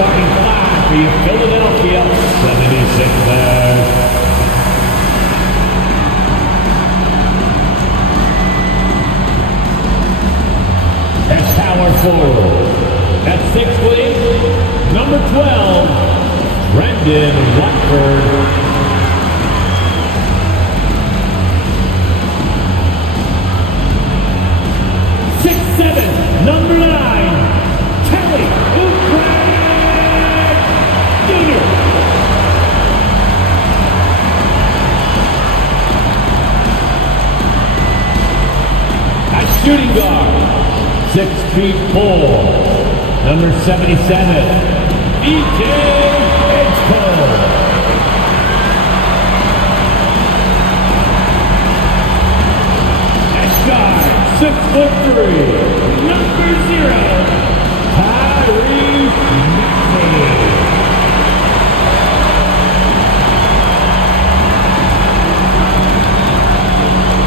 starting five for your Philadelphia 76ers. At power forward, at 6', number 12, Brendan Watford. 6'7", number 9, Kelly Oubre Jr. A shooting guard, 6'4", number 77, E.J. Edgecombe. Guard, 6'3", number 0, Tyrese Maxey.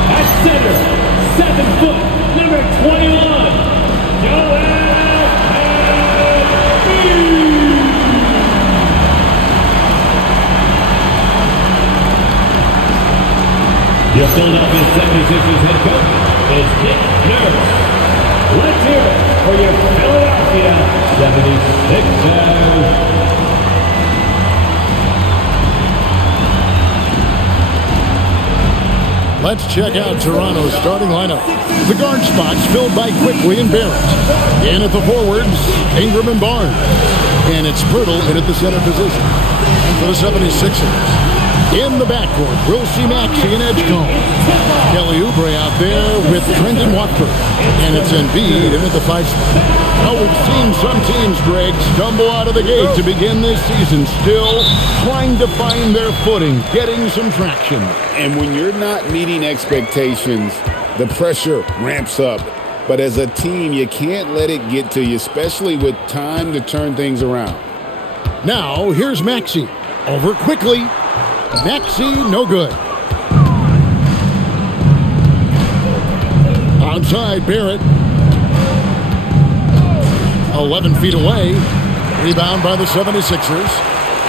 At center, 7 foot, number 21, Joel Embiid. Your Philadelphia 76ers head coach is Nick Nurse. Let's hear it for your Philadelphia 76ers. Let's check out Toronto's starting lineup. The guard spots filled by Quickly and Barrett. In at the forwards, Ingram and Barnes. And it's Pirtle in at the center position. And for the 76ers, in the backcourt, we'll see Maxey and Edgecombe. Kelly Oubre out there with Brendan Watford. And it's Embiid in at the 5 spot. Now we've seen some teams, Greg, stumble out of the gate to begin this season, still trying to find their footing, getting some traction. And when you're not meeting expectations, the pressure ramps up. But as a team, you can't let it get to you, especially with time to turn things around. Now, here's Maxey. Over quickly. Maxey, no good. Outside, Barrett. 11 feet away. Rebound by the 76ers.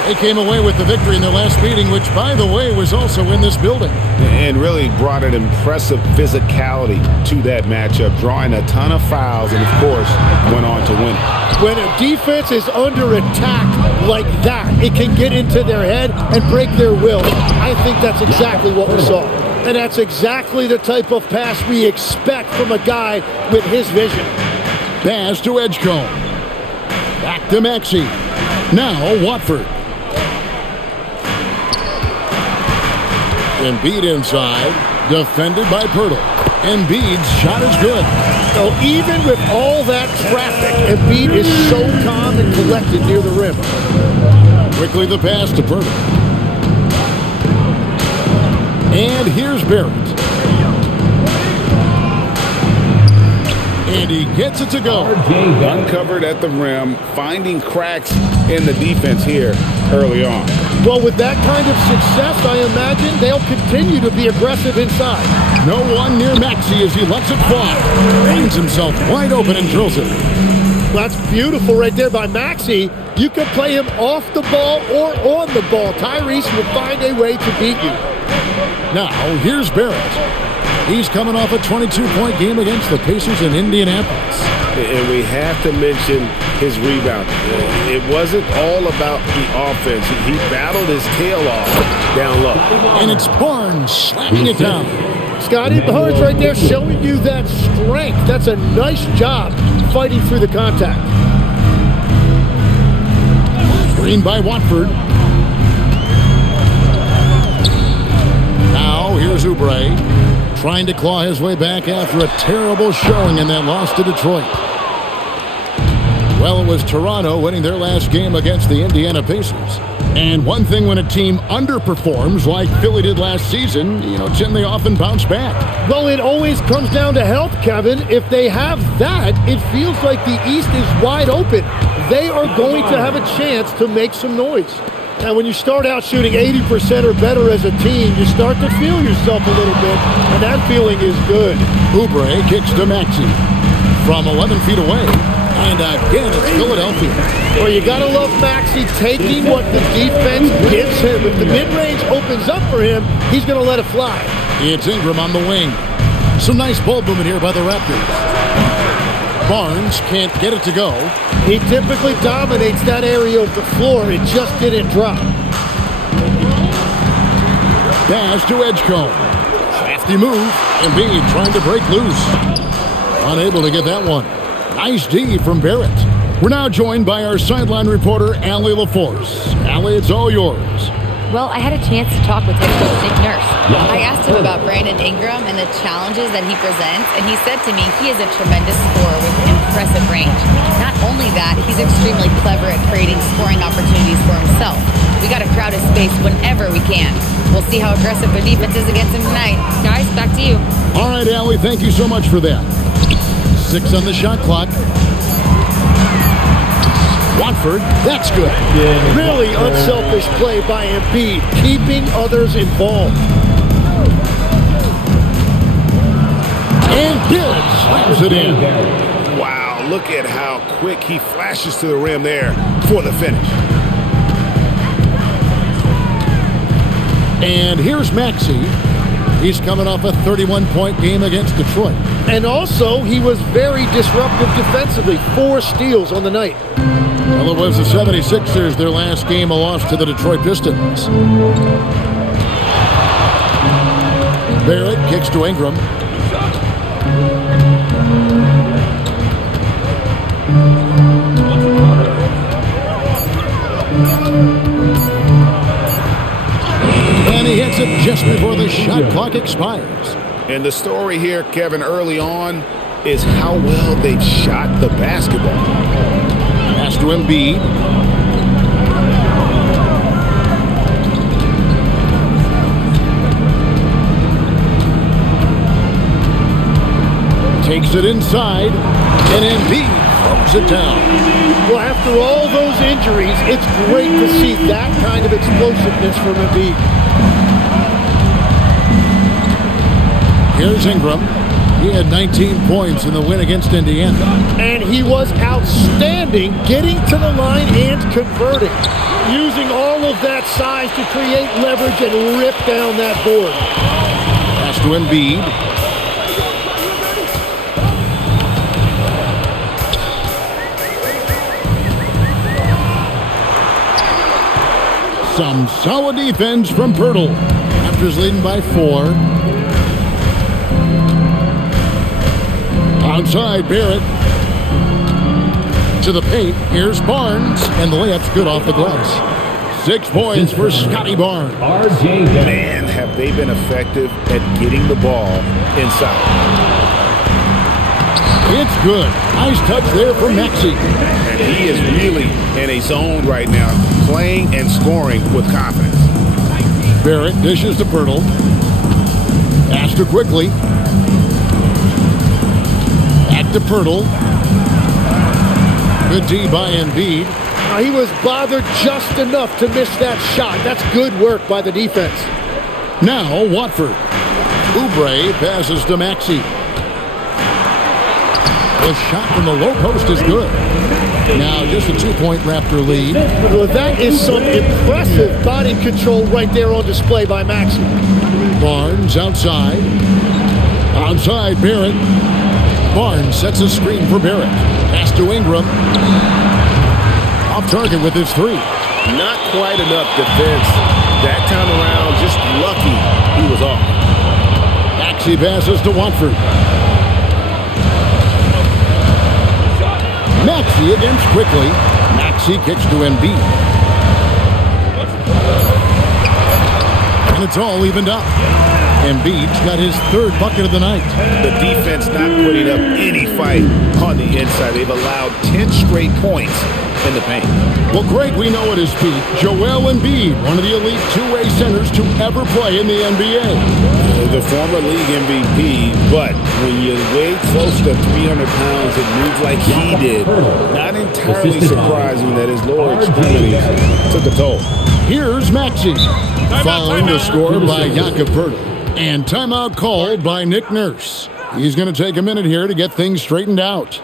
They came away with the victory in their last meeting, which, by the way, was also in this building. And really brought an impressive physicality to that matchup, drawing a ton of fouls and, of course, went on to win. When a defense is under attack like that, it can get into their head and break their will. I think that's exactly what we saw. And that's exactly the type of pass we expect from a guy with his vision. Pass to Edgecombe. Back to Maxey. Now Watford. Embiid inside, defended by Pirtle. Embiid's shot is good. So even with all that traffic, Embiid is so calm and collected near the rim. Quickly the pass to Pirtle. And here's Barrett. And he gets it to go. Uncovered at the rim, finding cracks in the defense here early on. Well, with that kind of success, I imagine they'll continue to be aggressive inside. No one near Maxey as he lets it fly. Finds himself wide open and drills it. That's beautiful right there by Maxey. You can play him off the ball or on the ball. Tyrese will find a way to beat you. Now, here's Barrett. He's coming off a 22-point game against the Pacers in Indianapolis. And we have to mention his rebound. It wasn't all about the offense. He battled his tail off down low. And it's Barnes slamming it down. Scotty Barnes right there showing you that strength. That's a nice job fighting through the contact. Screen by Watford. Now here's Oubre. Trying to claw his way back after a terrible showing in that loss to Detroit. Well, it was Toronto winning their last game against the Indiana Pacers. And one thing when a team underperforms like Philly did last season, Tim, they often bounce back. Well, it always comes down to health, Kevin. If they have that, it feels like the East is wide open. They are going to have a chance to make some noise. And when you start out shooting 80% or better as a team, you start to feel yourself a little bit, and that feeling is good. Oubre kicks to Maxey. From 11 feet away, And again, it's Philadelphia. Well, you got to love Maxey taking what the defense gives him. If the mid-range opens up for him, he's going to let it fly. It's Ingram on the wing. Some nice ball movement here by the Raptors. Barnes can't get it to go. He typically dominates that area of the floor. It just didn't drop. Pass to Edgecombe. Crafty move. Embiid trying to break loose. Unable to get that one. Nice D from Barrett. We're now joined by our sideline reporter, Allie LaForce. Allie, it's all yours. Well, I had a chance to talk with head coach Nick Nurse. I asked him about Brandon Ingram and the challenges that he presents, and he said to me he is a tremendous scorer with impressive range. Not only that, he's extremely clever at creating scoring opportunities for himself. We got to crowd his space whenever we can. We'll see how aggressive the defense is against him tonight. Guys, back to you. All right, Allie, thank you so much for that. 6 on the shot clock. Watford, that's good. Really unselfish play by Embiid, keeping others involved. And Barrett slams it in. Wow, look at how quick he flashes to the rim there for the finish. And here's Maxey. He's coming off a 31-point game against Detroit. And also, he was very disruptive defensively. 4 steals on the night. Well, it was the 76ers, their last game, a loss to the Detroit Pistons. Barrett kicks to Ingram. And he hits it just before the shot clock expires. And the story here, Kevin, early on is how well they've shot the basketball. Pass to Embiid. Takes it inside, and Embiid throws it down. Well, after all those injuries, it's great to see that kind of explosiveness from Embiid. Here's Ingram. He had 19 points in the win against Indiana. And he was outstanding getting to the line and converting. Using all of that size to create leverage and rip down that board. Pass to Embiid. Some solid defense from Pirtle. Raptors leading by 4. Outside, Barrett. To the paint. Here's Barnes. And the layup's good off the glass. 6 points for Scotty Barnes. Man, have they been effective at getting the ball inside. It's good. Nice touch there from Maxey. And he is really in a zone right now, playing and scoring with confidence. Barrett dishes to Pirtle. Pass to Quickly. Back to Pirtle. Good D by Embiid. He was bothered just enough to miss that shot. That's good work by the defense. Now Watford. Oubre passes to Maxey. The shot from the low post is good. Now just a 2-point Raptor lead. Well, that is some impressive body control right there on display by Maxey. Barnes outside. Outside Barrett. Barnes sets a screen for Barrett. Pass to Ingram. Off target with his 3. Not quite enough defense. That time around, just lucky he was off. Maxey passes to Watford. Maxey against Quickly. Maxey kicks to Embiid. And it's all evened up. Embiid's got his 3rd bucket of the night. The defense not putting up any fight on the inside. They've allowed 10 straight points in the paint. Well, Greg, we know at his peak, Joel Embiid, one of the elite two-way centers to ever play in the NBA. The former league MVP, but when you weigh close to 300 pounds and move like he did, not entirely surprising that his lower extremities took a toll. Here's Maxey, following the score by Jakob Poeltl. And timeout called by Nick Nurse. He's going to take a minute here to get things straightened out.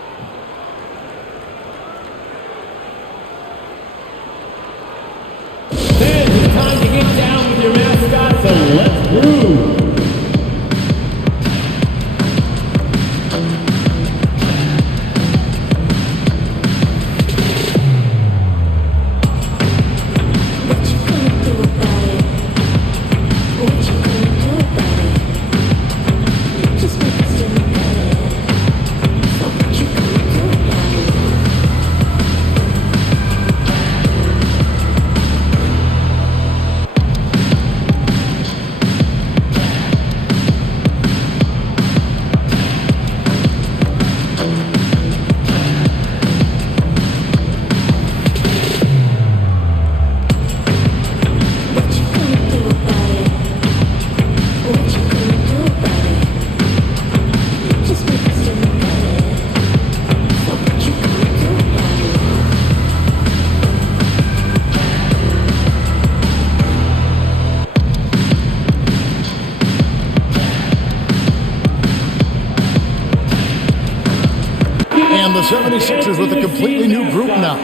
And the 76ers with a completely new group now.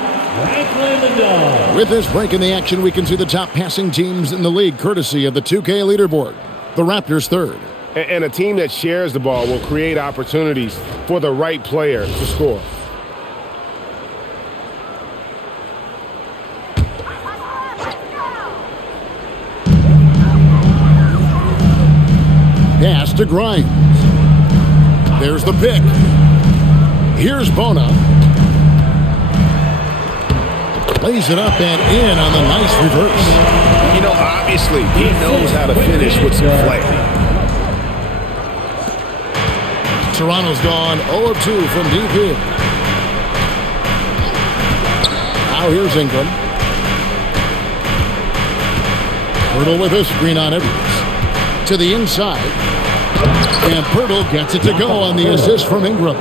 With this break in the action, we can see the top passing teams in the league, courtesy of the 2K leaderboard. The Raptors third. And a team that shares the ball will create opportunities for the right player to score. Pass to Grimes. There's the pick. Here's Bona. Lays it up and in on the nice reverse. You know, obviously, he knows how to finish with some flair. Toronto's gone 0 of 2 from deep here. Now here's Ingram. Pirtle with a screen on Edwards. To the inside. And Pirtle gets it to go on the assist from Ingram.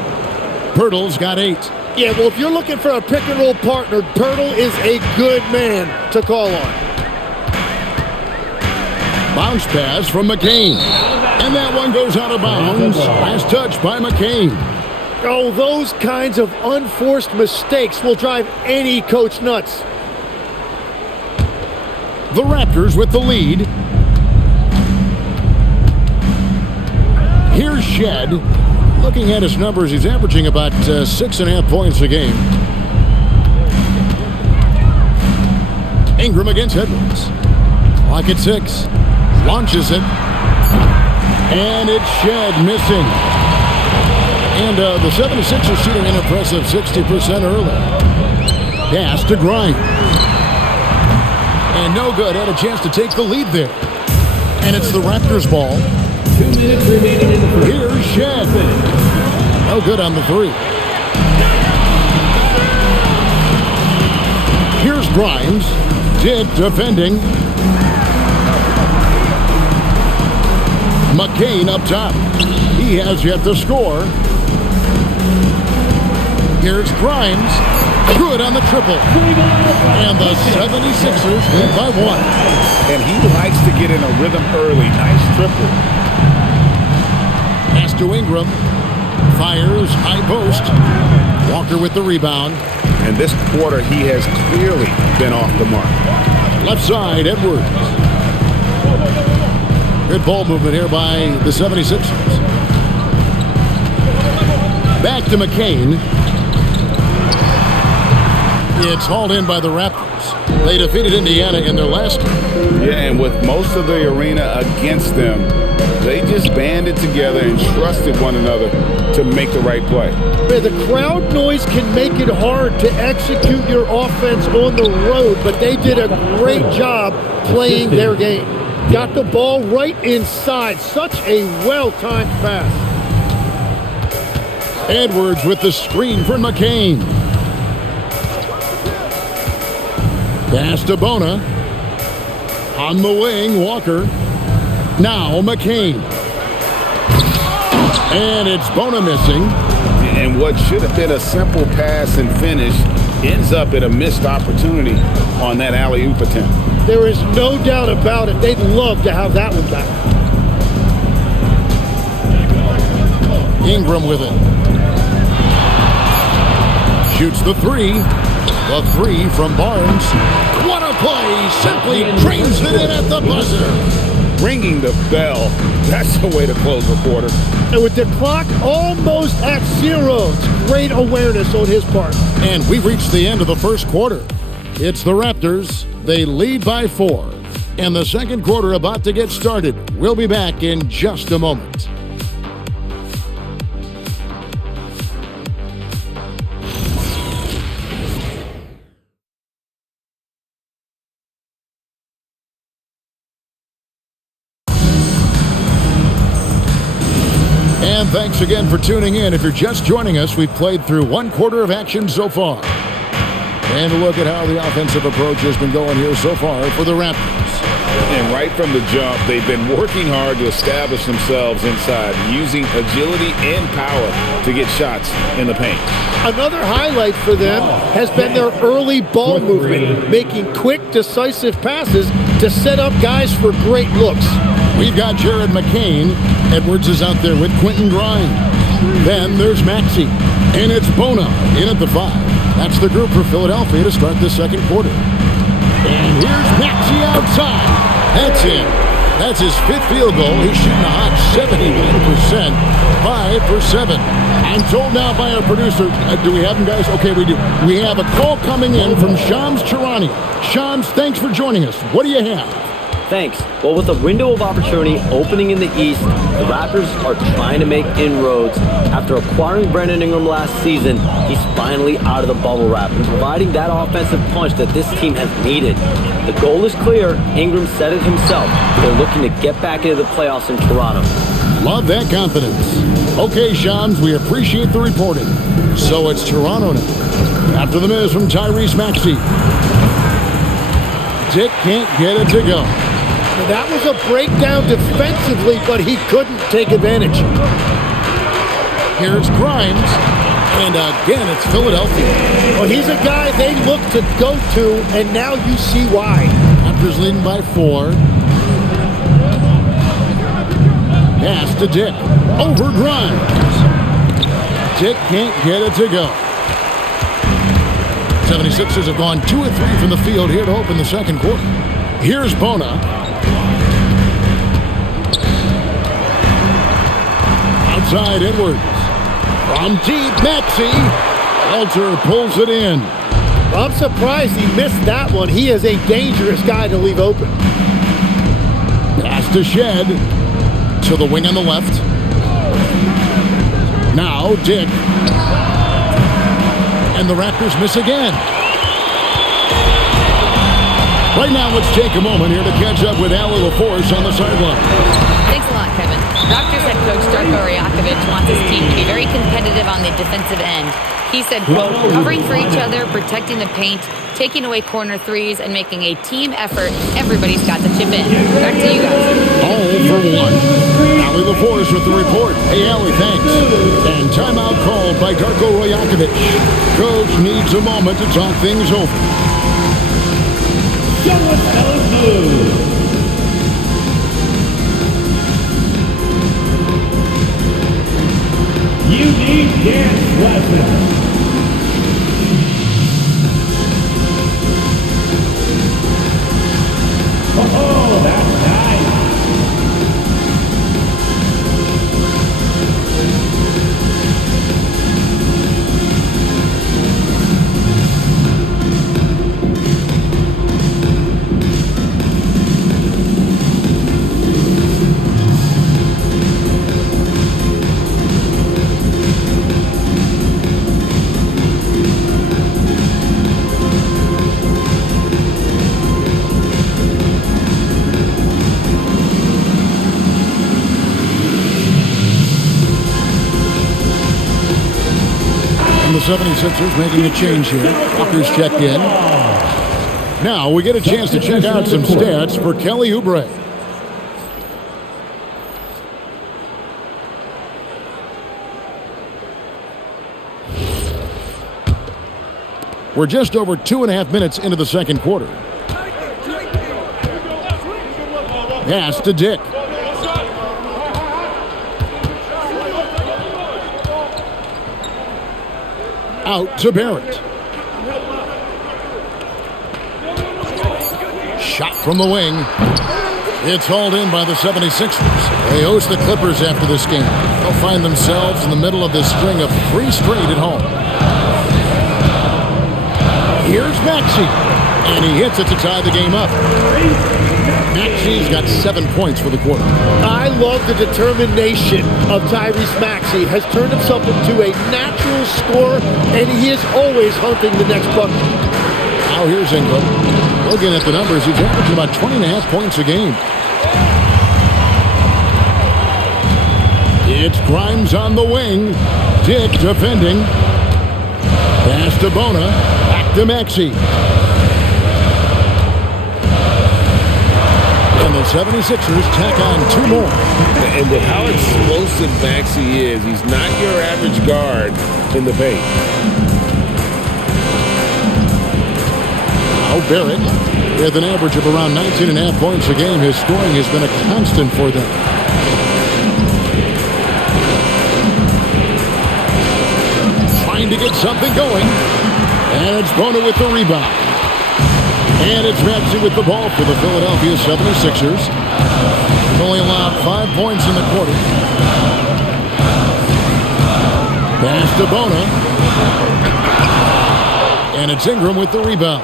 Pirtle's got 8. Yeah, well, if you're looking for a pick-and-roll partner, Pirtle is a good man to call on. Bounce pass from McCain. And that one goes out of bounds. Last touch by McCain. Oh, those kinds of unforced mistakes will drive any coach nuts. The Raptors with the lead. Here's Shed. Looking at his numbers, he's averaging about 6.5 points a game. Ingram against Edwards. Clock at 6. Launches it. And it's Shed missing. And the 76ers shooting an impressive 60% early. Pass to Grimes. And no good. Had a chance to take the lead there. And it's the Raptors ball. 2 minutes remaining in the first. Here's Shed. No good on the 3. Here's Grimes. Did defending. McCain up top. He has yet to score. Here's Grimes. Good on the triple. And the 76ers lead by 1. And he likes to get in a rhythm early. Nice triple. Pass to Ingram. Fires, high post. Walker with the rebound. And this quarter, he has clearly been off the mark. Left side, Edwards. Good ball movement here by the 76ers. Back to McCain. It's hauled in by the Raptors. They defeated Indiana in their last game. Yeah, and with most of the arena against them, they just banded together and trusted one another to make the right play. The crowd noise can make it hard to execute your offense on the road, but they did a great job playing their game. Got the ball right inside. Such a well-timed pass. Edwards with the screen for McCain. Pass to Bona. On the wing, Walker. Now McCain. And it's Bona missing. And what should have been a simple pass and finish ends up at a missed opportunity on that alley-oop attempt. There is no doubt about it. They'd love to have that one back. Ingram with it. Shoots the 3. The 3 from Barnes. What a play! Simply trains it in at the buzzer. Ringing the bell. That's the way to close the quarter. And with the clock almost at 0, it's great awareness on his part. And we've reached the end of the first quarter. It's the Raptors. They lead by 4. And the second quarter about to get started. We'll be back in just a moment. And thanks again for tuning in. If you're just joining us, we've played through one quarter of action so far. And a look at how the offensive approach has been going here so far for the Raptors. And right from the jump, they've been working hard to establish themselves inside, using agility and power to get shots in the paint. Another highlight for them has been their early ball movement, making quick, decisive passes to set up guys for great looks. We've got Jared McCain. Edwards is out there with Quentin Grimes. Then there's Maxey. And it's Bona in at the 5. That's the group for Philadelphia to start the second quarter. And here's Maxey outside. That's in. That's his 5th field goal. He's shooting a hot 71%. 5 for 7. I'm told now by our producer, do we have him, guys? Okay, we do. We have a call coming in from Shams Charania. Shams, thanks for joining us. What do you have? Thanks. Well, with a window of opportunity opening in the East, the Raptors are trying to make inroads. After acquiring Brandon Ingram last season, he's finally out of the bubble wrap and providing that offensive punch that this team has needed. The goal is clear. Ingram said it himself. They're looking to get back into the playoffs in Toronto. Love that confidence. Okay, Shams, we appreciate the reporting. So it's Toronto now. After the miss from Tyrese Maxey. Dick can't get it to go. That was a breakdown defensively, but he couldn't take advantage. Here's Grimes. And again, it's Philadelphia. Well, he's a guy they look to go to, and now you see why. Raptors leading by 4. Pass to Dick. Over Grimes. Dick can't get it to go. 76ers have gone 2 of 3 from the field here to open the second quarter. Here's Bona. Outside Edwards. From deep, Maxey. Walter pulls it in. I'm surprised he missed that one. He is a dangerous guy to leave open. Pass to Shed. To the wing on the left. Now Dick. And the Raptors miss again. Right now, let's take a moment here to catch up with Ali LaForce on the sideline. Thanks a lot, Kevin. Raptors head coach Darko Rajakovic wants his team to be very competitive on the defensive end. He said, quote, covering for each other, protecting the paint, taking away corner threes, and making a team effort. Everybody's got to chip in. Back to you guys. All for 1. Ali LaForce with the report. Hey, Ali, thanks. And timeout called by Darko Rajakovic. Coach needs a moment to talk things over. Show us those moves. You need dance lessons. Oh, that's nice. The 76ers making a change here. Walker's checked in. Now we get a chance to check out some stats for Kelly Oubre. We're just over 2.5 minutes into the second quarter. Pass to Dick. Out to Barrett. Shot from the wing. It's hauled in by the 76ers. They host the Clippers after this game. They'll find themselves in the middle of this string of 3 straight at home. Here's Maxey. And he hits it to tie the game up. Maxey's got 7 points for the quarter. I love the determination of Tyrese Maxey. Has turned himself into a natural scorer, and he is always hunting the next bucket. Now here's Ingram. Looking at the numbers, he's averaging about 20.5 points a game. It's Grimes on the wing. Dick defending. Pass to Bona. Back to Maxey. And the 76ers tack on 2 more. And with how explosive Maxey is, he's not your average guard in the paint. Now Barrett, with an average of around 19.5 points a game, his scoring has been a constant for them. get something going. And it's Bona with the rebound. And it's Maxey with the ball for the Philadelphia 76ers. Only allowed 5 points in the quarter. Pass to Bona. And it's Ingram with the rebound.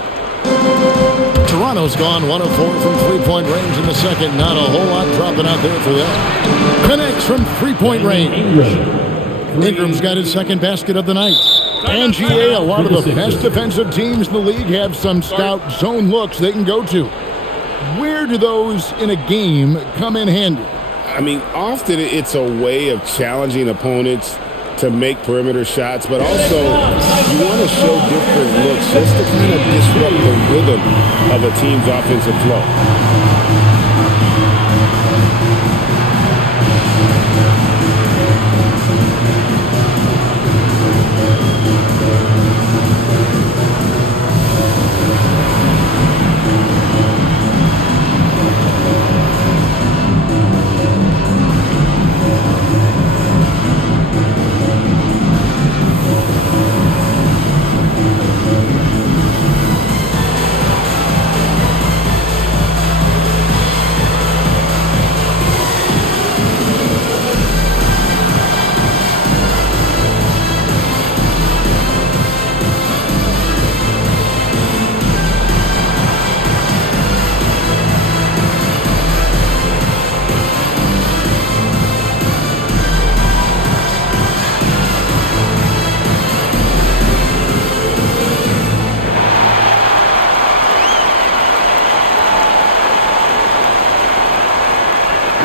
Toronto's gone 1 of 4 from three-point range in the second. Not a whole lot dropping out there for them. Connects from three-point range. Ingram's got his second basket of the night. And GA, a lot of the best defensive teams in the league have some stout zone looks they can go to. Where do those in a game come in handy? I mean, often it's a way of challenging opponents to make perimeter shots, but also you want to show different looks just to kind of disrupt the rhythm of a team's offensive flow.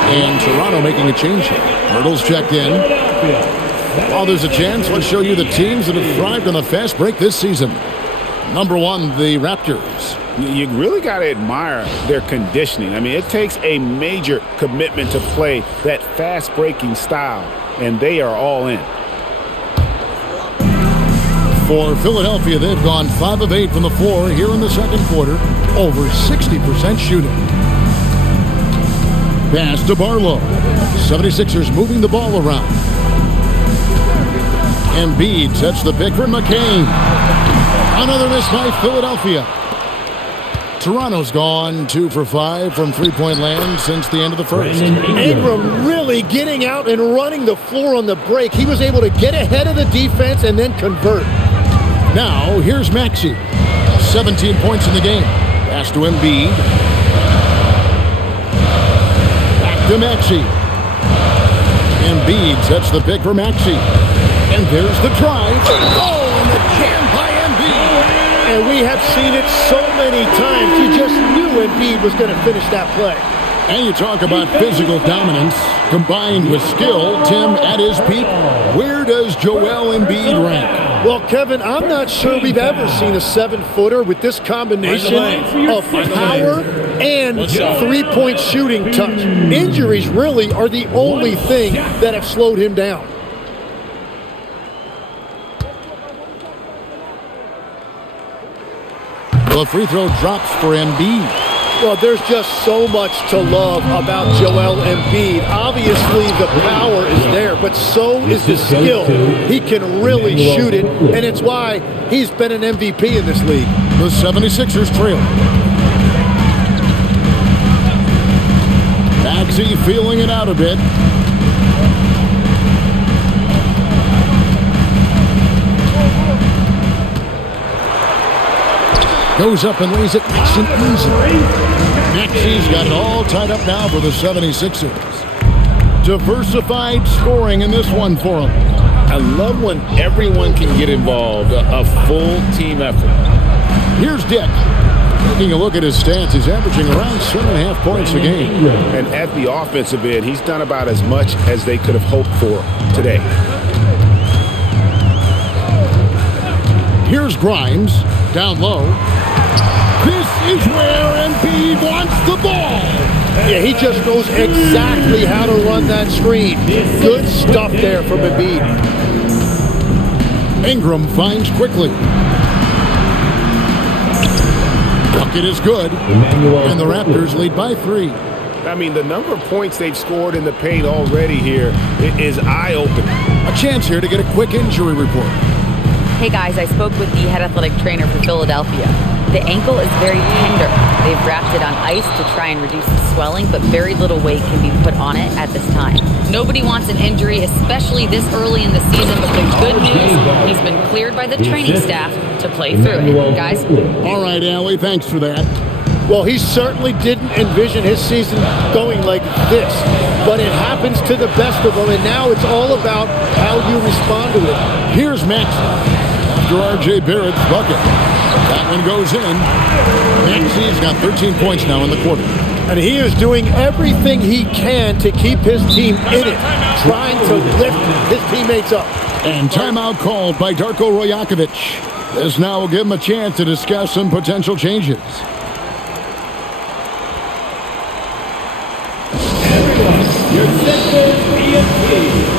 And Toronto making a change here. Hurdle's checked in. While there's a chance, let's show you the teams that have thrived on the fast break this season. Number 1, the Raptors. You really got to admire their conditioning. I mean, it takes a major commitment to play that fast-breaking style, and they are all in. For Philadelphia, they've gone 5 of 8 from the floor here in the second quarter. Over 60% shooting. Pass to Barlow. 76ers moving the ball around. Embiid sets the pick for McCain. Another miss by Philadelphia. Toronto's gone 2 for 5 from three-point land since the end of the first. Ingram really getting out and running the floor on the break. He was able to get ahead of the defense and then convert. Now, here's Maxey. 17 points in the game. Pass to Embiid. To Maxey. Embiid sets the pick for Maxey. And there's the drive. Oh, and the jam by Embiid. And we have seen it so many times. You just knew Embiid was going to finish that play. And you talk about physical dominance combined with skill. Tim, at his peak, where does Joel Embiid rank? Well, Kevin, I'm not sure we've ever seen a 7-footer with this combination of power and three-point shooting touch. Injuries really are the only thing that have slowed him down. The free throw drops for Embiid. Well, there's just so much to love about Joel Embiid. Obviously, the power is there, but so is the skill. He can really shoot it, and it's why he's been an MVP in this league. The 76ers trail. Maxey feeling it out a bit. Goes up and lays it nice and easy. Maxey's got it all tied up now for the 76ers. Diversified scoring in this one for him. I love when everyone can get involved, a full team effort. Here's Dick. Taking a look at his stats, he's averaging around 7.5 points a game. And at the offensive end, he's done about as much as they could have hoped for today. Here's Grimes, down low. This is where Embiid wants the ball. Yeah, he just knows exactly how to run that screen. Good stuff there from Embiid. Ingram finds quickly. Bucket is good. And the Raptors lead by 3. I mean, the number of points they've scored in the paint already here is eye-opening. A chance here to get a quick injury report. Hey guys, I spoke with the head athletic trainer for Philadelphia. The ankle is very tender. They've wrapped it on ice to try and reduce the swelling, but very little weight can be put on it at this time. Nobody wants an injury, especially this early in the season, but the good news, he's been cleared by the training staff to play through it. Guys? All right, Allie, thanks for that. Well, he certainly didn't envision his season going like this, but it happens to the best of them, and now it's all about how you respond to it. Here's Max after R.J. Barrett's bucket. That one goes in. Maxey's got 13 points now in the quarter. And he is doing everything he can to keep his team in it, trying to lift his teammates up. And timeout called by Darko Rojakovic. This now will give him a chance to discuss some potential changes. Your Sixers ESP.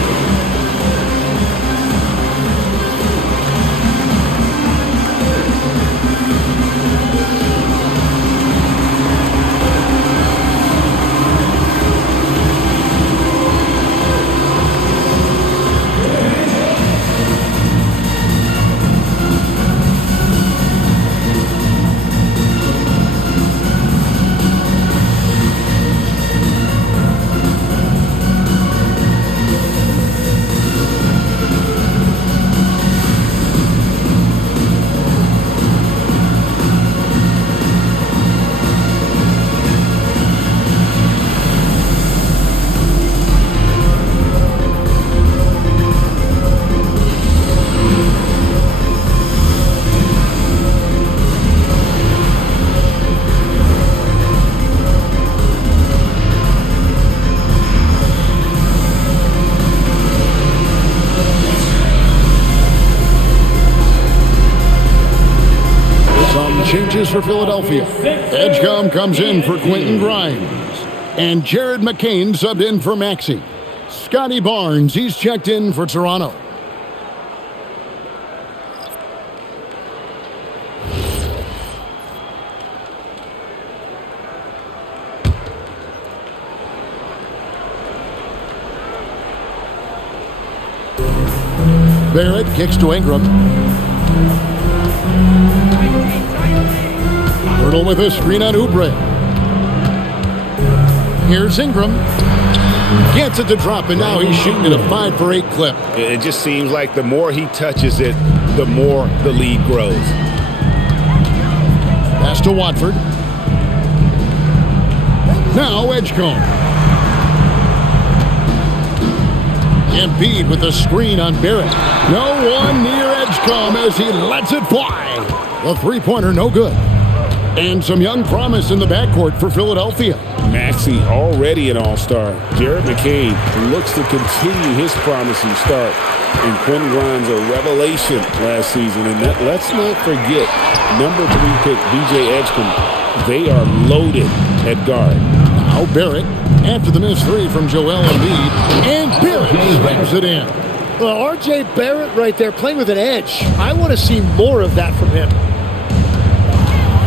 Changes for Philadelphia. Edgecombe comes in for Quentin Grimes. And Jared McCain subbed in for Maxey. Scotty Barnes, he's checked in for Toronto. Barrett kicks to Ingram. Hurdle with a screen on Oubre. Here's Ingram. Gets it to drop, and now he's shooting at a 5-for-8 clip. It just seems like the more he touches it, the more the lead grows. Pass to Watford. Now Edgecombe. Embiid with a screen on Barrett. No one near Edgecombe as he lets it fly. The three-pointer no good. And some young promise in the backcourt for Philadelphia. Maxey already an all-star. Jared McCain looks to continue his promising start. And Quentin Grimes a revelation last season. And let's not forget, number 3 pick B.J. Edgecombe. They are loaded at guard. Now Barrett, after the missed three from Joel Embiid, and Barrett slams it in. Well, R.J. Barrett right there playing with an edge. I want to see more of that from him.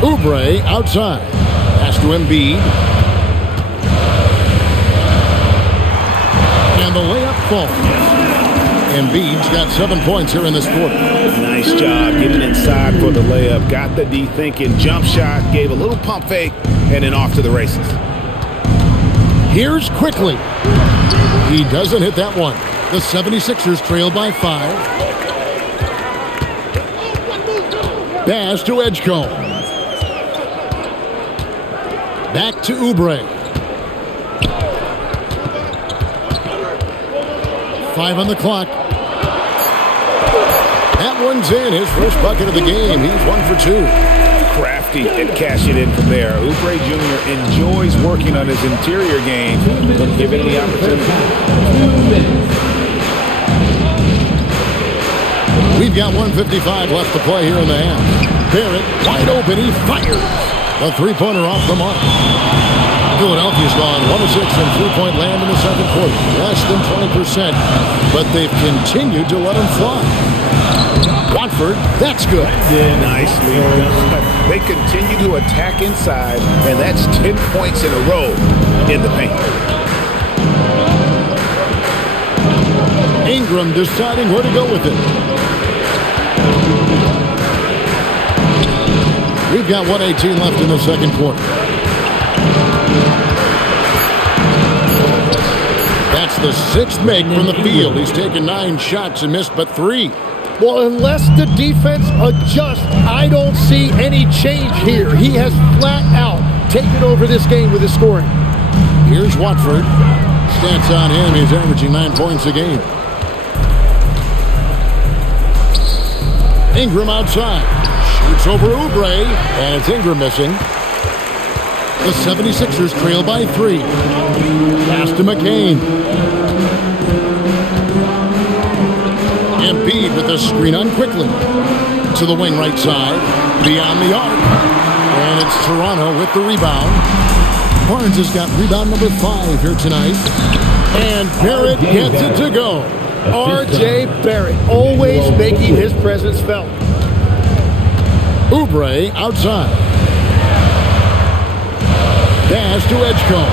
Oubre outside. Pass to Embiid. And the layup falls. Embiid's got 7 points here in this quarter. Nice job getting inside for the layup. Got the D-thinking jump shot, gave a little pump fake, and then off to the races. Here's Quickly. He doesn't hit that one. The 76ers trail by 5. Pass to Edgecombe. Back to Oubre. 5 on the clock. That one's in. His first bucket of the game. He's 1 for 2. Crafty and cash it in from there. Oubre Jr. enjoys working on his interior game, but given the opportunity. We've got 1:55 left to play here in the half. Barrett wide open. He fires. A three-pointer off the mark. Philadelphia's gone 1 of 6 from three-point land in the second quarter. Less than 20%, but they've continued to let them fly. Watford, that's good. Nicely done. They continue to attack inside, and that's 10 points in a row in the paint. Ingram deciding where to go with it. got 1:18 left in the second quarter. That's the sixth make from the field. He's taken 9 shots and missed but 3. Well, unless the defense adjusts, I don't see any change here. He has flat out taken over this game with his scoring. Here's Watford. Stats on him, he's averaging 9 points a game. Ingram outside. Shoots over Oubre, and it's Ingram missing. The 76ers trail by 3. Pass to McCain. Embiid with the screen on quickly. To the wing right side. Beyond the arc. And it's Toronto with the rebound. Barnes has got rebound number 5 here tonight. And Barrett gets it to go. R.J. Barrett, always making his presence felt. Oubre outside. Pass to Edgecombe.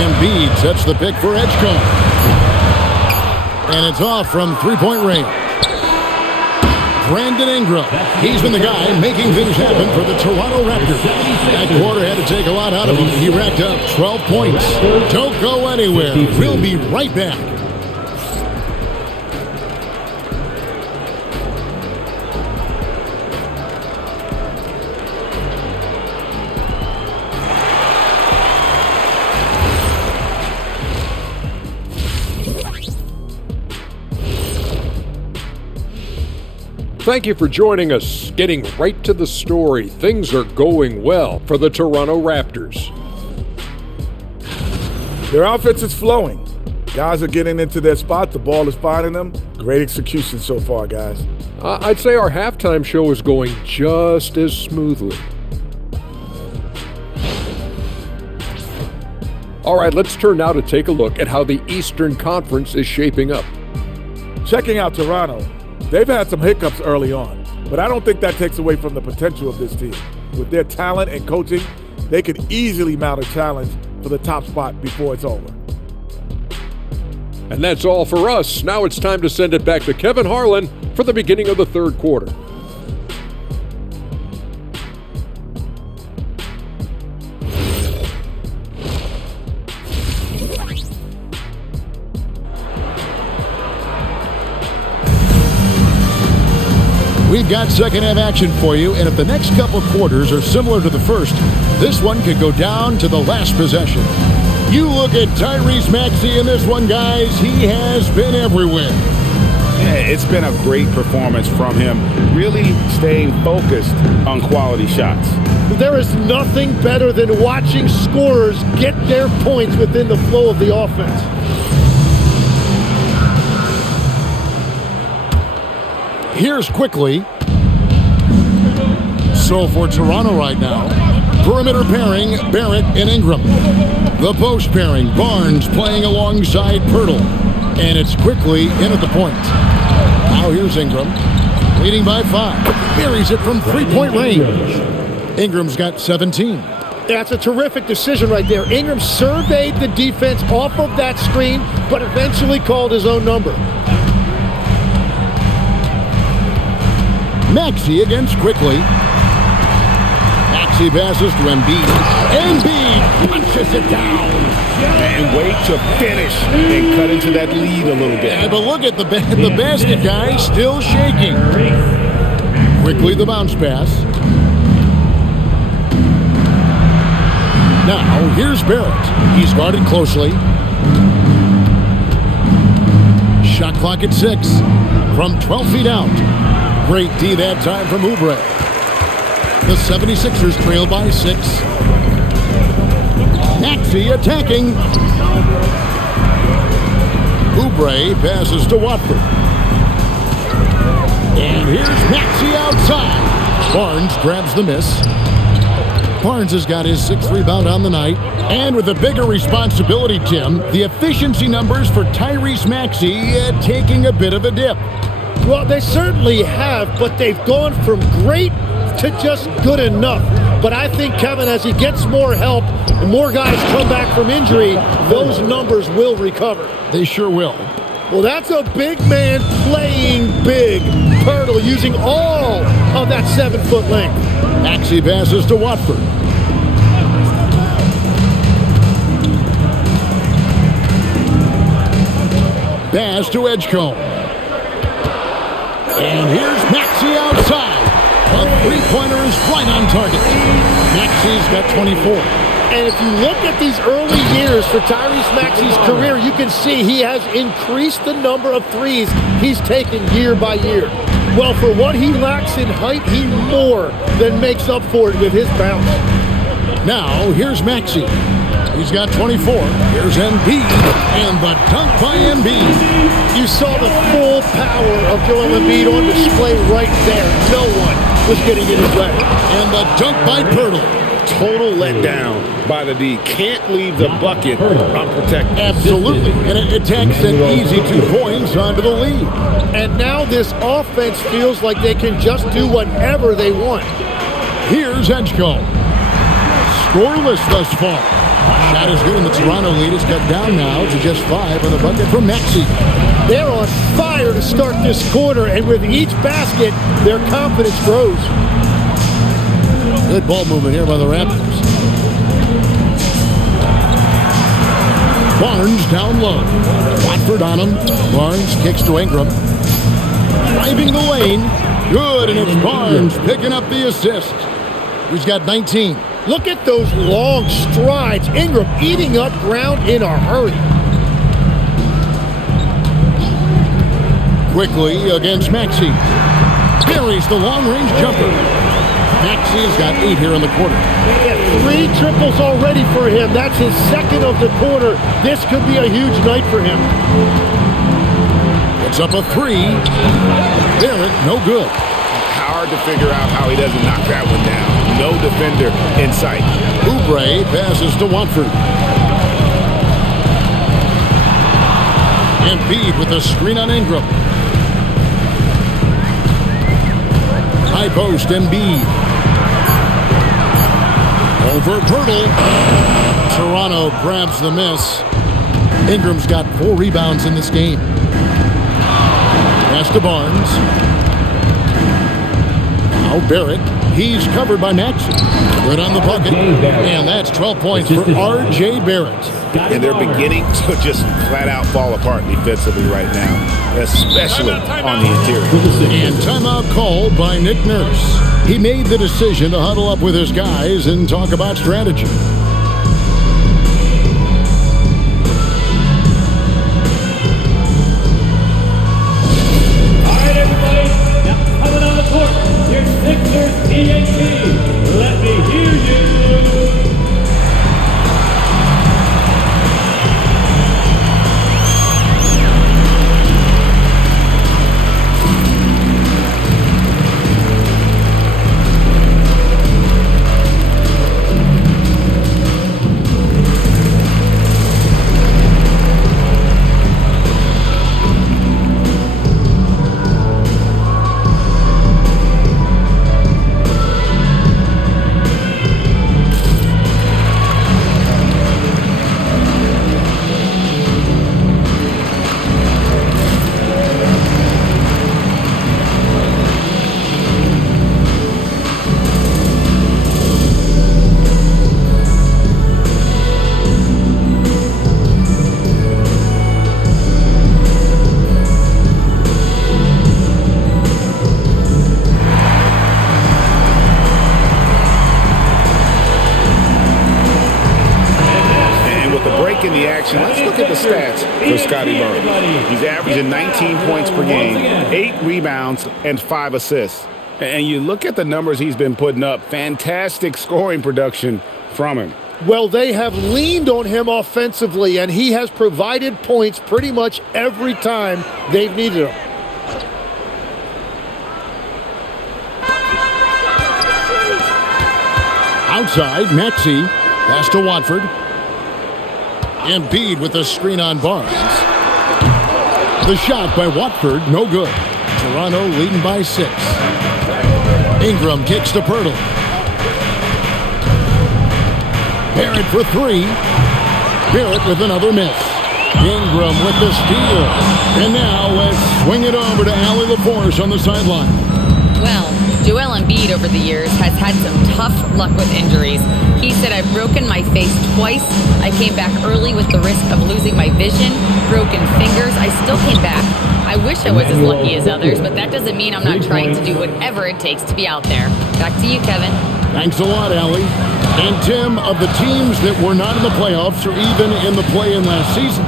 Embiid sets the pick for Edgecombe. And it's off from three-point range. Brandon Ingram. He's been the guy making things happen for the Toronto Raptors. That quarter had to take a lot out of him. He racked up 12 points. Don't go anywhere. We'll be right back. Thank you for joining us. Getting right to the story, things are going well for the Toronto Raptors. Their offense is flowing. Guys are getting into their spot. The ball is finding them. Great execution so far, guys. I'd say our halftime show is going just as smoothly. All right, let's turn now to take a look at how the Eastern Conference is shaping up. Checking out Toronto. They've had some hiccups early on, but I don't think that takes away from the potential of this team. With their talent and coaching, they could easily mount a challenge for the top spot before it's over. And that's all for us. Now it's time to send it back to Kevin Harlan for the beginning of the third quarter. We've got second half action for you, and if the next couple quarters are similar to the first, this one could go down to the last possession. You look at Tyrese Maxey in this one, guys. He has been everywhere. Yeah, it's been a great performance from him, really staying focused on quality shots. There is nothing better than watching scorers get their points within the flow of the offense. Here's quickly. So for Toronto right now, perimeter pairing, Barrett and Ingram. The post pairing, Barnes playing alongside Pirtle. And it's quickly in at the point. Now here's Ingram, leading by 5. Buries it from three-point range. Ingram's got 17. That's a terrific decision right there. Ingram surveyed the defense off of that screen, but eventually called his own number. Maxey against quickly. Maxey passes to Embiid. Embiid punches it down. And wait to finish and cut into that lead a little bit. Yeah, but look at the basket guy still shaking. Quickly the bounce pass. Now here's Barrett. He's guarded closely. Shot clock at 6 from 12 feet out. Great D that time from Oubre. The 76ers trail by 6. Maxey attacking. Oubre passes to Watford. And here's Maxey outside. Barnes grabs the miss. Barnes has got his 6th rebound on the night. And with a bigger responsibility, Tim, the efficiency numbers for Tyrese Maxey taking a bit of a dip. Well, they certainly have, but they've gone from great to just good enough. But I think, Kevin, as he gets more help and more guys come back from injury, those numbers will recover. They sure will. Well, that's a big man playing big. Pirtle using all of that 7-foot length. Maxey passes to Watford. Pass to Edgecombe. And here's Maxey outside. A three-pointer is right on target. Maxey's got 24. And if you look at these early years for Tyrese Maxey's career, you can see he has increased the number of threes he's taken year by year. Well, for what he lacks in height, he more than makes up for it with his bounce. Now, here's Maxey. He's got 24. Here's Embiid, and the dunk by Embiid. You saw the full power of Joel Embiid on display right there. No one was getting in his way. And the dunk by Pirtle. Total letdown by the D. Can't leave the bucket unprotected. Absolutely. And it takes an easy 2 points onto the lead. And now this offense feels like they can just do whatever they want. Here's Edgecombe. Scoreless thus far. Shot is good, and the Toronto lead is cut down now to just 5 on the bucket from Maxey. They're on fire to start this quarter, and with each basket, their confidence grows. Good ball movement here by the Raptors. Barnes down low. Watford on him. Barnes kicks to Ingram. Driving the lane. Good, and it's Barnes picking up the assist. He's got 19. Look at those long strides. Ingram eating up ground in a hurry. Quickly against Maxey. Buries the long-range jumper. Maxey's got 8 here in the quarter. Yeah, 3 triples already for him. That's his second of the quarter. This could be a huge night for him. Puts up a 3. Barrett, no good. Hard to figure out how he doesn't knock that one down. No defender in sight. Oubre passes to Watford. Embiid with a screen on Ingram. High post, Embiid. Over Pirtle. Toronto grabs the miss. Ingram's got 4 rebounds in this game. Pass to Barnes. Now Barrett. He's covered by Maxey. Good on the bucket. And that's 12 points for R.J. Barrett. And they're beginning to just flat out fall apart defensively right now, especially on the interior. And timeout called by Nick Nurse. He made the decision to huddle up with his guys and talk about strategy. All right, everybody. Now coming on the court, your Sixers TNT. Let me hear you. Let's look at the stats for Scotty Barnes. He's averaging 19 points per game, 8 rebounds, and 5 assists. And you look at the numbers he's been putting up, fantastic scoring production from him. Well, they have leaned on him offensively, and he has provided points pretty much every time they've needed him. Outside, Maxey. Pass to Watford. Embiid with the screen on Barnes. The shot by Watford, no good. Toronto leading by 6. Ingram kicks to Pirtle. Barrett for 3. Barrett with another miss. Ingram with the steal. And now let's swing it over to Allie LaForce on the sideline. Well, Joel Embiid over the years has had some tough luck with injuries. He said, I've broken my face twice. I came back early with the risk of losing my vision, broken fingers. I still came back. I wish I was as lucky as others, but that doesn't mean I'm not trying to do whatever it takes to be out there. Back to you, Kevin. Thanks a lot, Allie. And Tim, of the teams that were not in the playoffs or even in the play-in last season,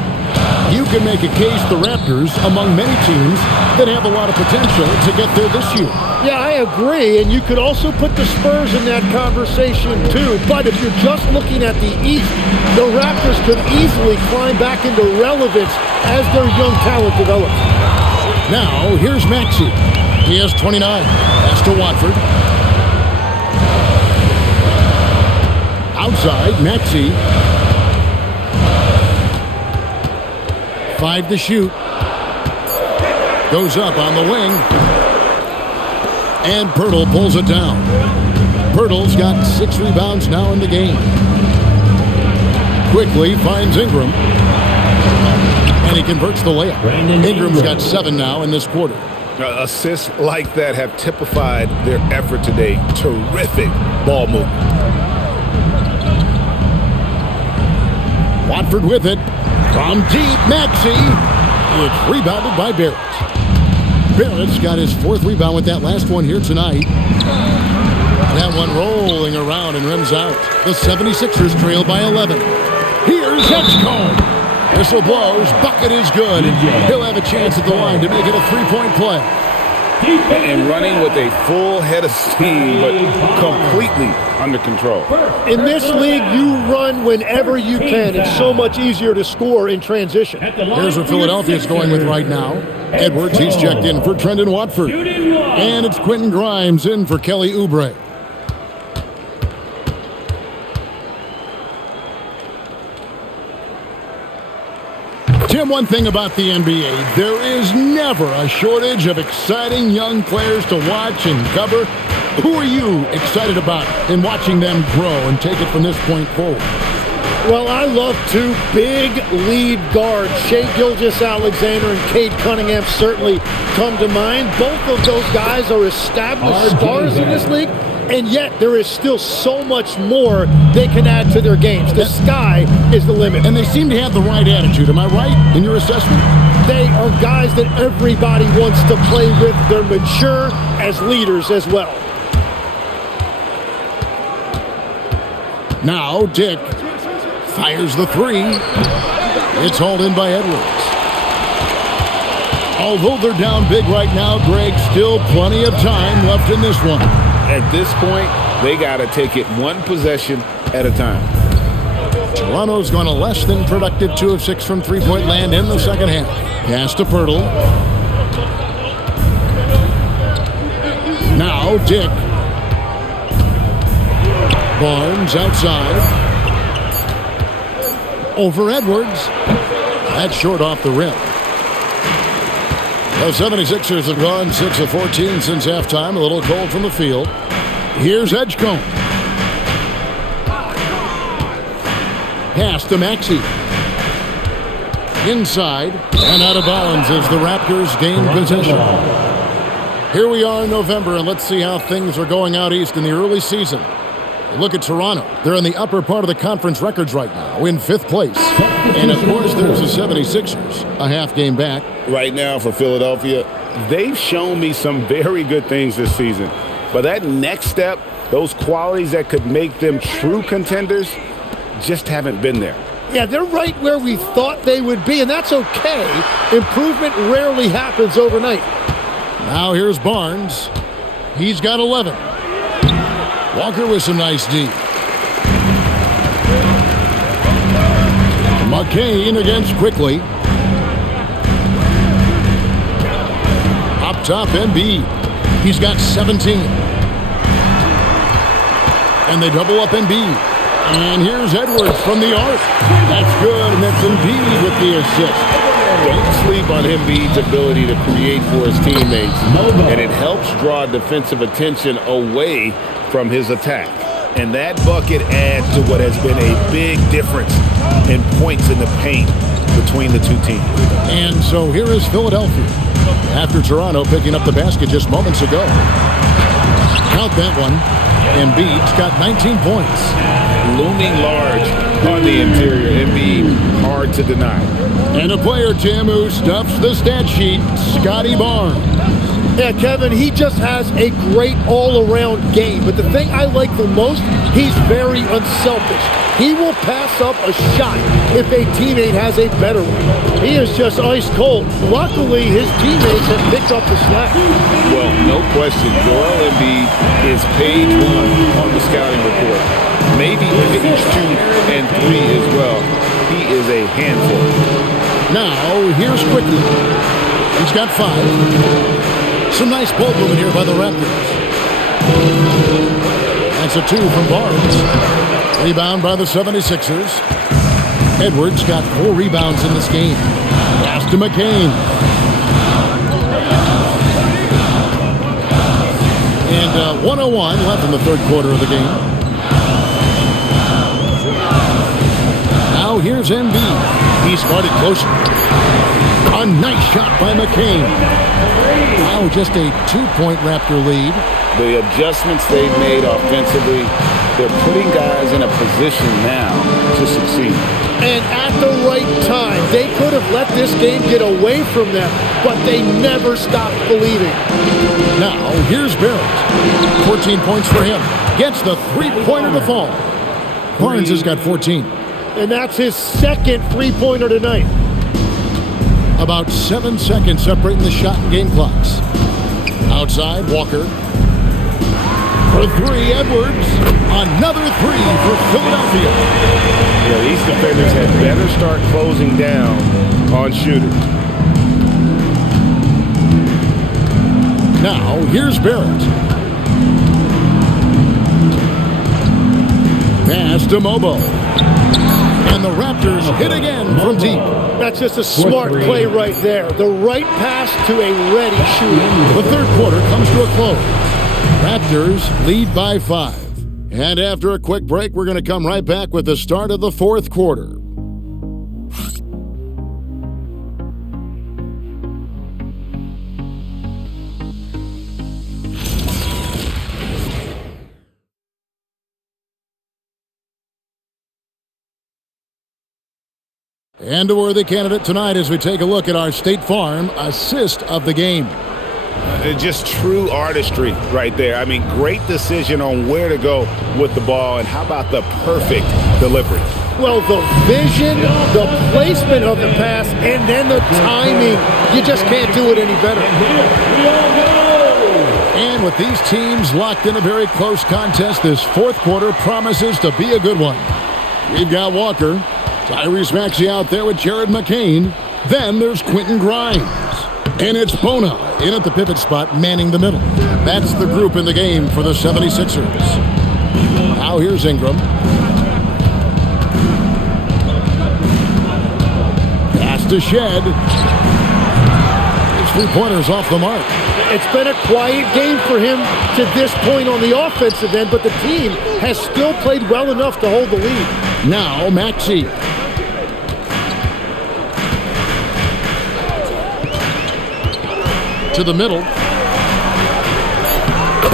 you can make a case the Raptors among many teams that have a lot of potential to get there this year. Yeah, I agree, and you could also put the Spurs in that conversation too. But if you're just looking at the East, the Raptors could easily climb back into relevance as their young talent develops. Now, here's Maxey. He has 29. Pass to Watford. Outside, Maxey. 5 to shoot. Goes up on the wing. And Pirtle pulls it down. Pirtle's got 6 rebounds now in the game. Quickly finds Ingram. And he converts the layup. Ingram's got 7 now in this quarter. Assists like that have typified their effort today. Terrific ball movement. Watford with it. From deep, Maxey. It's rebounded by Barrett. Barrett's got his 4th rebound with that last one here tonight. That one rolling around and rims out. The 76ers trail by 11. Here's Edgecombe. Whistle blows. Bucket is good. He'll have a chance at the line to make it a 3-point play. And running with a full head of steam, but completely under control. In this league, you run whenever you can. It's so much easier to score in transition. Here's what Philadelphia's going with right now. Edwards, he's checked in for Trendon Watford. And it's Quentin Grimes in for Kelly Oubre. Tim, one thing about the NBA, there is never a shortage of exciting young players to watch and cover. Who are you excited about in watching them grow and take it from this point forward? Well, I love 2 big lead guards. Shai Gilgeous-Alexander and Cade Cunningham certainly come to mind. Both of those guys are established stars in this league, and yet there is still so much more they can add to their games. The sky is the limit. And they seem to have the right attitude. Am I right in your assessment? They are guys that everybody wants to play with. They're mature as leaders as well. Now Dick fires the 3. It's hauled in by Edwards. Although they're down big right now, Greg, still plenty of time left in this one. At this point, they got to take it one possession at a time. Toronto's gone a less than productive 2 of 6 from 3-point land in the second half. Pass to Pirtle. Now Dick. Barnes outside. Over Edwards. That's short off the rim. The 76ers have gone 6 of 14 since halftime. A little cold from the field. Here's Edgecombe. Pass to Maxey. Inside and out of bounds as the Raptors gain possession. Here we are in November, and let's see how things are going out east in the early season. Look at Toronto. They're in the upper part of the conference records right now, in 5th place. And, of course, there's the 76ers, a half game back. Right now for Philadelphia, they've shown me some very good things this season. But that next step, those qualities that could make them true contenders, just haven't been there. Yeah, they're right where we thought they would be, and that's okay. Improvement rarely happens overnight. Now here's Barnes. He's got 11. Walker with some nice D. McCain against Quickly. Up top, Embiid. He's got 17. And they double up Embiid. And here's Edwards from the arc. That's good, and that's Embiid with the assist. Don't sleep on Embiid's ability to create for his teammates. And it helps draw defensive attention away from his attack. And that bucket adds to what has been a big difference in points in the paint between the two teams. And so here is Philadelphia. After Toronto picking up the basket just moments ago. Count that one. Embiid's got 19 points. Looming large on the interior. Embiid, hard to deny. And a player, Tim, who stuffs the stat sheet, Scotty Barnes. Yeah, Kevin, he just has a great all-around game. But the thing I like the most, he's very unselfish. He will pass up a shot if a teammate has a better one. He is just ice cold. Luckily, his teammates have picked up the slack. Well, no question, Joel Embiid is page 1 on the scouting report. Maybe page 2 and 3 as well. He is a handful. Now, here's Quickly. He's got 5. Some nice ball movement here by the Raptors. That's a 2 from Barnes. Rebound by the 76ers. Edwards got 4 rebounds in this game. Pass to McCain. And 1:01 left in the third quarter of the game. Now here's Embiid. He's guarded closer. A nice shot by McCain. Now just a 2-point Raptor lead. The adjustments they've made offensively, they're putting guys in a position now to succeed. And at the right time, they could have let this game get away from them, but they never stopped believing. Now, here's Barrett. 14 points for him. Gets the three-pointer to fall. Barnes has got 14. And that's his second three-pointer tonight. About 7 seconds separating the shot and game clocks. Outside, Walker. For 3, Edwards. Another 3 for Philadelphia. Yeah, these defenders had better start closing down on shooters. Now, here's Barrett. Pass to Mobo. And the Raptors hit again from deep. That's just a smart play right there. The right pass to a ready shooter. The third quarter comes to a close. Raptors lead by 5. And after a quick break, we're going to come right back with the start of the fourth quarter. And a worthy candidate tonight as we take a look at our State Farm assist of the game. Just true artistry right there. I mean, great decision on where to go with the ball, and how about the perfect delivery? Well, the vision, the placement of the pass, and then the timing. You just can't do it any better. And with these teams locked in a very close contest, this fourth quarter promises to be a good one. We've got Walker. Tyrese Maxey out there with Jared McCain. Then there's Quentin Grimes. And it's Bona in at the pivot spot, manning the middle. That's the group in the game for the 76ers. Now here's Ingram. Pass to Shed. His three-pointer's off the mark. It's been a quiet game for him to this point on the offensive end, but the team has still played well enough to hold the lead. Now Maxey. To the middle.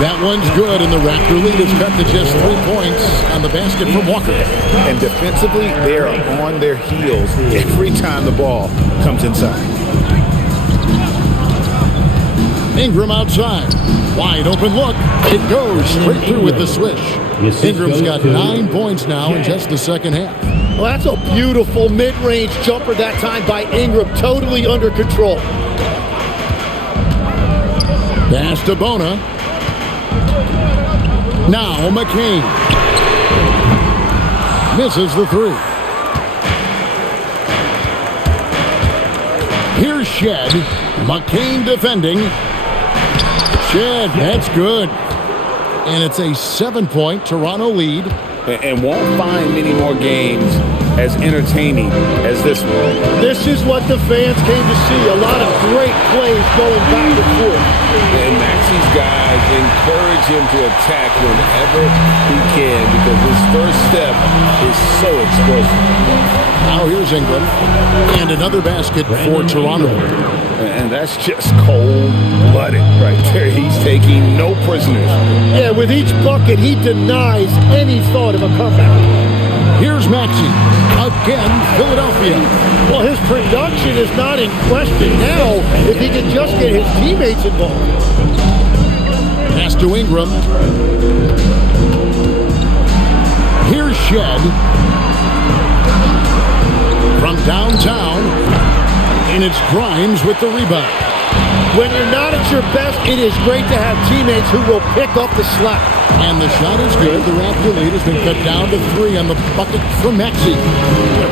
That one's good, and the Raptor lead is cut to just 3 points on the basket from Walker. And defensively, they are on their heels every time the ball comes inside. Ingram outside. Wide open look. It goes straight through with the swish. Ingram's got 9 points now in just the second half. Well, that's a beautiful mid-range jumper that time by Ingram, totally under control. Pass to Bona. Now McCain. Misses the 3. Here's Shed. McCain defending. Shed, that's good. And it's a 7-point Toronto lead. And won't find many more games as entertaining as this one. This is what the fans came to see. A lot of great plays going back and forth. And Maxey these guys encourage him to attack whenever he can because his first step is so explosive. Now here's Ingram. And another basket for Toronto. And that's just cold-blooded right there. He's taking no prisoners. Yeah, with each bucket, he denies any thought of a comeback. Here's Maxey. Again, Philadelphia. Well, his production is not in question now if he can just get his teammates involved. Pass to Ingram. Here's Shed. From downtown. And it's Grimes with the rebound. When you're not at your best, it is great to have teammates who will pick up the slack. And the shot is good. The Raptor lead has been cut down to 3 on the bucket for Maxey.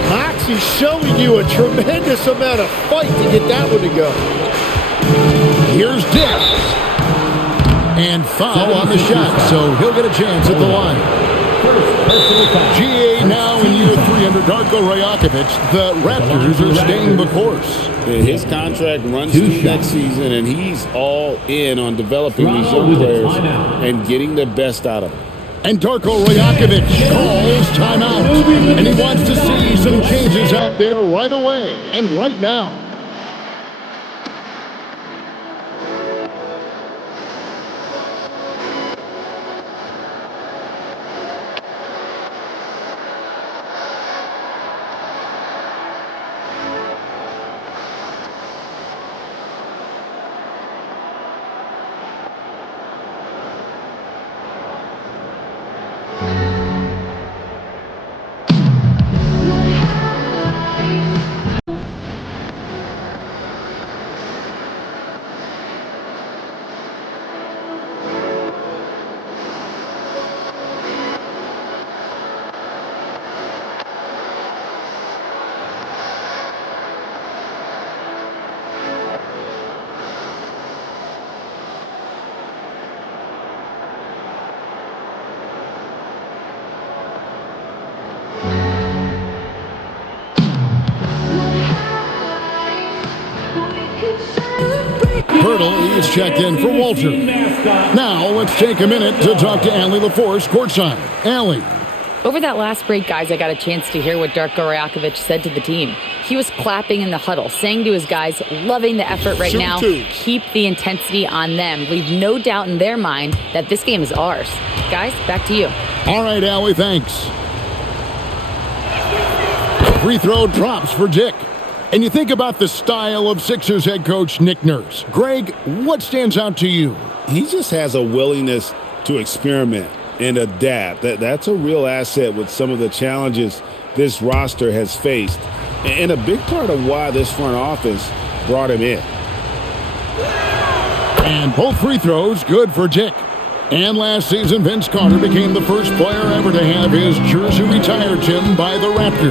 Maxey's showing you a tremendous amount of fight to get that one to go. Here's Dick. And foul on the shot, so he'll get a chance at the line. GA now in year 3 under Darko Rajakovic. The Raptors are staying the course. His contract runs through next season, and he's all in on developing these young players and getting the best out of them. And Darko Rajakovic calls timeout. And he wants to see some changes out there right away and right now. Pirtle is checked in for Walter. Now let's take a minute to talk to Allie LaForce courtside. Allie. Over that last break, guys, I got a chance to hear what Darko Rajakovic said to the team. He was clapping in the huddle, saying to his guys, loving the effort right now. Keep the intensity on them. Leave no doubt in their mind that this game is ours. Guys, back to you. All right, Allie, thanks. Free throw drops for Dick. And you think about the style of Sixers head coach Nick Nurse. Greg, what stands out to you? He just has a willingness to experiment and adapt. That's a real asset with some of the challenges this roster has faced. And a big part of why this front office brought him in. And both free throws good for Dick. And last season, Vince Carter became the first player ever to have his jersey retired, Tim, by the Raptors.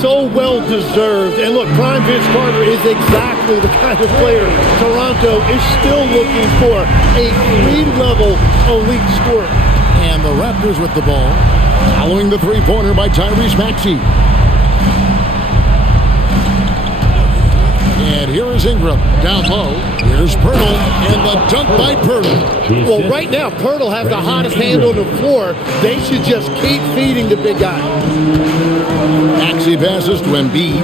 So well deserved. And look, prime Vince Carter is exactly the kind of player Toronto is still looking for. A 3-level elite scorer. And the Raptors with the ball, following the three-pointer by Tyrese Maxey. And here is Ingram, down low. Here's Pirtle, and the dunk by Pirtle. Well, right now, Pirtle has the hottest hand on the floor. They should just keep feeding the big guy. Maxey passes to Embiid.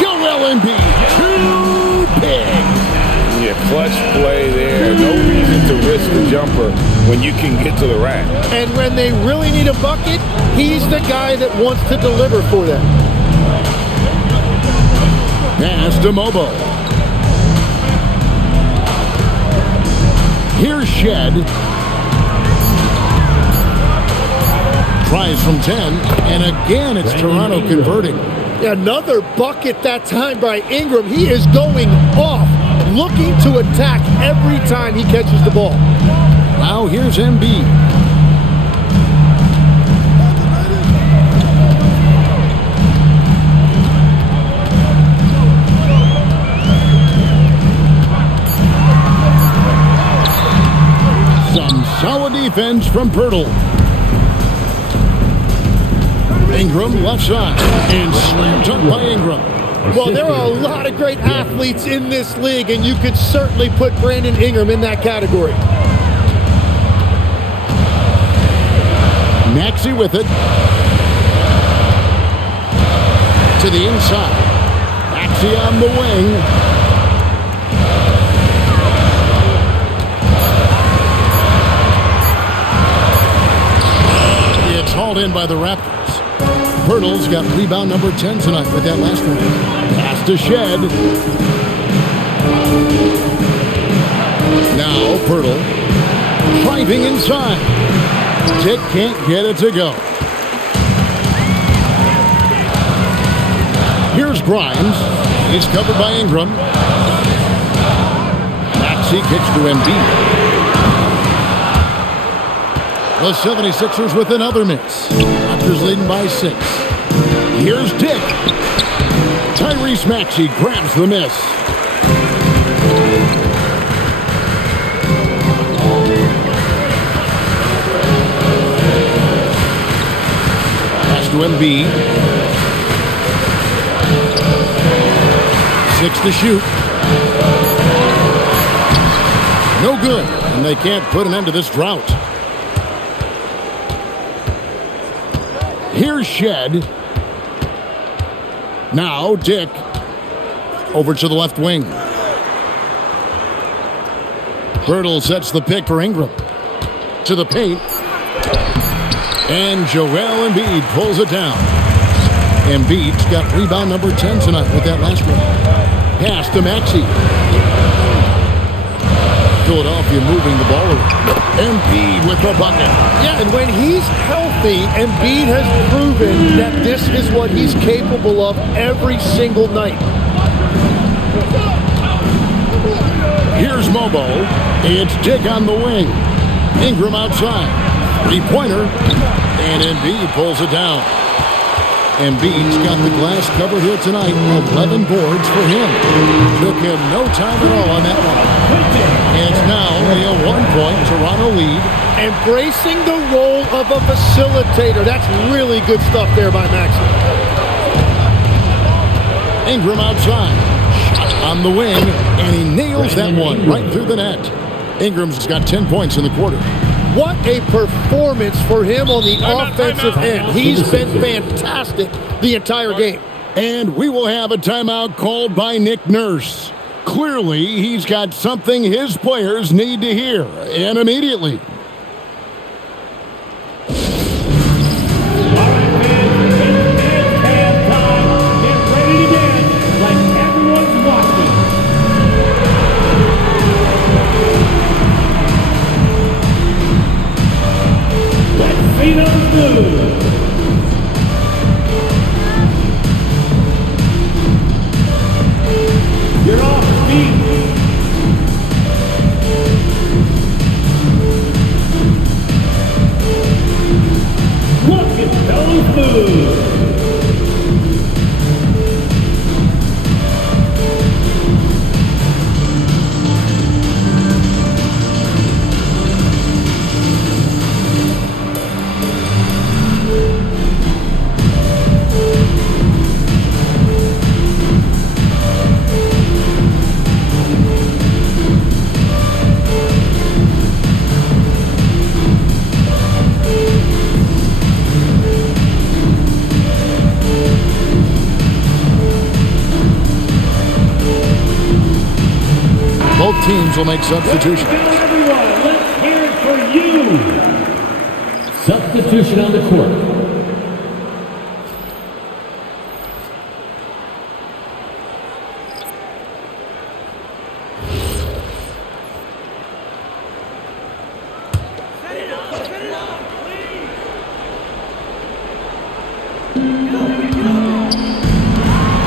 Joel Embiid, too big. Yeah, clutch play there. No reason to risk the jumper when you can get to the rack. And when they really need a bucket, he's the guy that wants to deliver for them. Pass to Mobo. Here's Shed. Tries from 10, and again it's Toronto converting. Another bucket that time by Ingram. He is going off, looking to attack every time he catches the ball. Now here's Embiid. Some solid defense from Pirtle. Ingram left side. And slam dunk by Ingram. Well, there are a lot of great athletes in this league, and you could certainly put Brandon Ingram in that category. Maxey with it. To the inside. Maxey on the wing. It's hauled in by the Raptors. Pirtle's got rebound number 10 tonight with that last one. Pass to Shed. Now Pirtle driving inside. Dick can't get it to go. Here's Grimes. He's covered by Ingram. Maxey kicks to Embiid. The 76ers with another miss. Raptors leading by 6. Here's Dick. Tyrese Maxey grabs the miss. Pass to Embiid. 6 to shoot. No good, and they can't put an end to this drought. Here's Shed. Now Dick over to the left wing. Pirtle sets the pick for Ingram. To the paint. And Joel Embiid pulls it down. Embiid's got rebound number 10 tonight with that last one. Pass to Maxey. Philadelphia moving the ball around. Embiid with the bucket. Yeah, and when he's healthy, Embiid has proven that this is what he's capable of every single night. Here's Mobo. It's Dick on the wing. Ingram outside. Three-pointer. And Embiid pulls it down. Embiid's got the glass covered here tonight. 11 boards for him. Took him no time at all on that one. And it's now only a 1-point Toronto lead. Embracing the role of a facilitator. That's really good stuff there by Maxey. Ingram outside. Shot on the wing. And he nails that one right through the net. Ingram's got 10 points in the quarter. What a performance for him on the offensive end. He's been fantastic the entire game. And we will have a timeout called by Nick Nurse. Clearly, he's got something his players need to hear, and immediately. You're off speed. Look at those moves. Both teams will make substitutions. Everyone, let's hear it for you. Substitution on the court.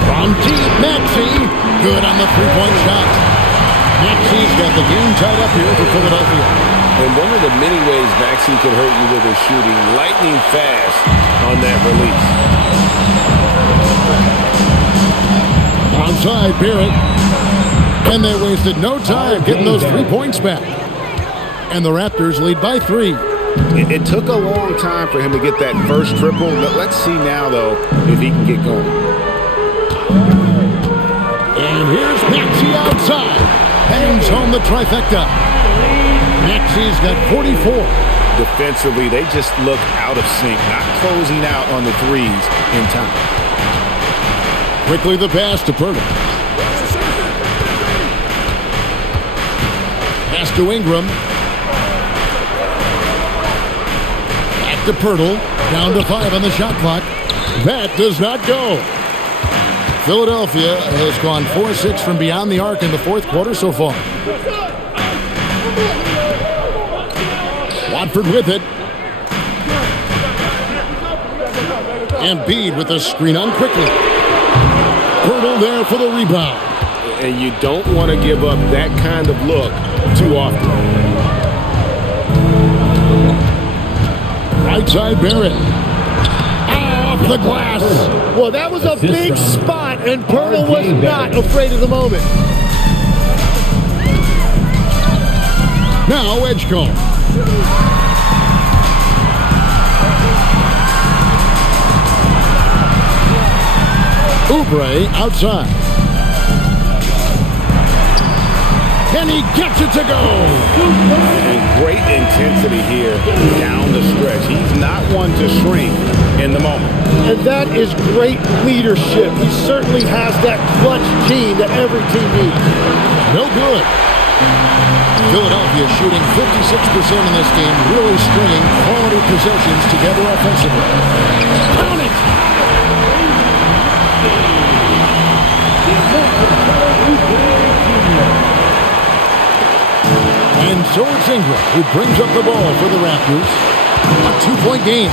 From deep, Maxey. Good on the three-point shot. Maxey's got the game tied up here for Philadelphia. And one of the many ways Maxey can hurt you with his shooting, lightning fast on that release. Onside, Barrett. And they wasted no time getting those 3 points back. And the Raptors lead by 3. It took a long time for him to get that first triple. Let's see now, though, if he can get going. And here's Maxey outside. Bangs home the trifecta. Maxey's got 44. Defensively, they just look out of sync, not closing out on the threes in time. Quickly the pass to Pirtle. Pass to Ingram. Back to Pirtle. Down to 5 on the shot clock. That does not go. Philadelphia has gone 4-6 from beyond the arc in the fourth quarter so far. Watford with it. Embiid with the screen on quickly. Pirtle there for the rebound. And you don't want to give up that kind of look too often. Right side Barrett. Off the glass. Well, that was a big spot, and Pirtle was not afraid of the moment. Now Edgecombe. Oubre outside. And he gets it to go. And great intensity here down the stretch. He's not one to shrink in the moment. And that is great leadership. He certainly has that clutch gene that every team needs. No good. Philadelphia shooting 56% in this game, really stringing quality possessions together offensively. Count it! And so it's Ingram who brings up the ball for the Raptors. A 2-point game.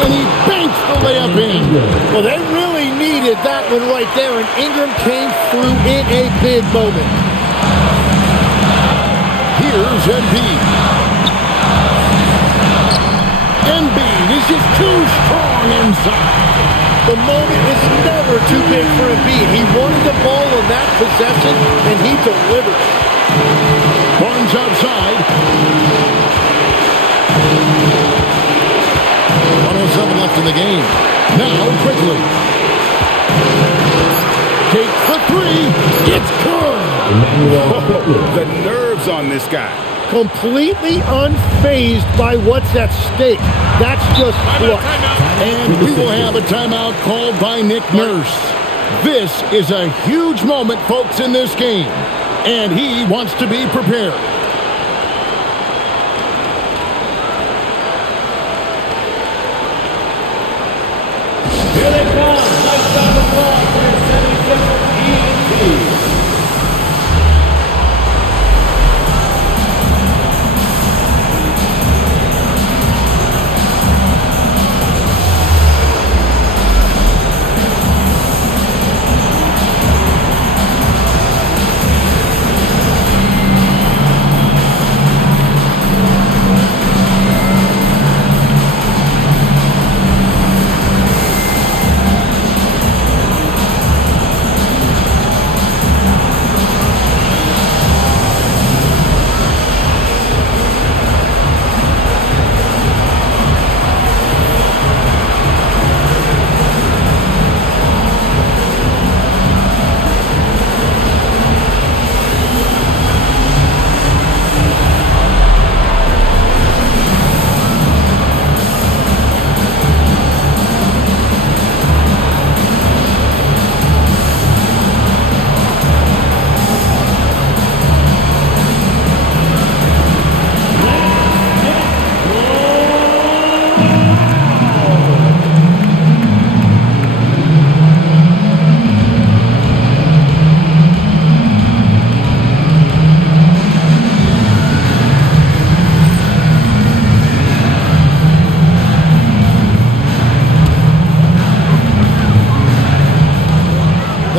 And he banks the layup in. Well, they really needed that one right there, and Ingram came through in a big moment. Here's Embiid. Embiid is just too strong inside. The moment is never too big for Embiid. He wanted the ball on that possession, and he delivered. Barnes outside. 1:07 left in the game. Now quickly. Takes the three. It's good. The nerves on this guy. Completely unfazed by what's at stake. That's just luck. And we will have a timeout called by Nick Nurse. This is a huge moment, folks, in this game. And he wants to be prepared. Here they come. Nice round of applause for your 76ers ENT.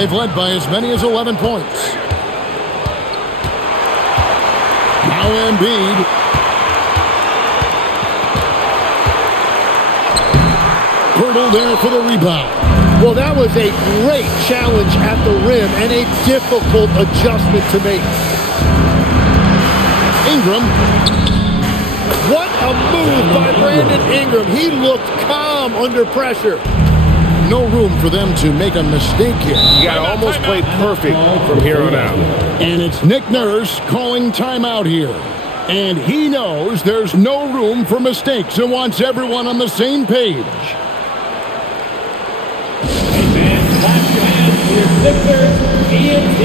They've led by as many as 11 points. Now Embiid. Pirtle there for the rebound. Well, that was a great challenge at the rim and a difficult adjustment to make. Ingram. What a move by Brandon Ingram. He looked calm under pressure. No room for them to make a mistake here. You got to almost play perfect from here on out. And it's Nick Nurse calling timeout here. And he knows there's no room for mistakes and wants everyone on the same page. Hey, man, clap your hands for your Sixers ENT.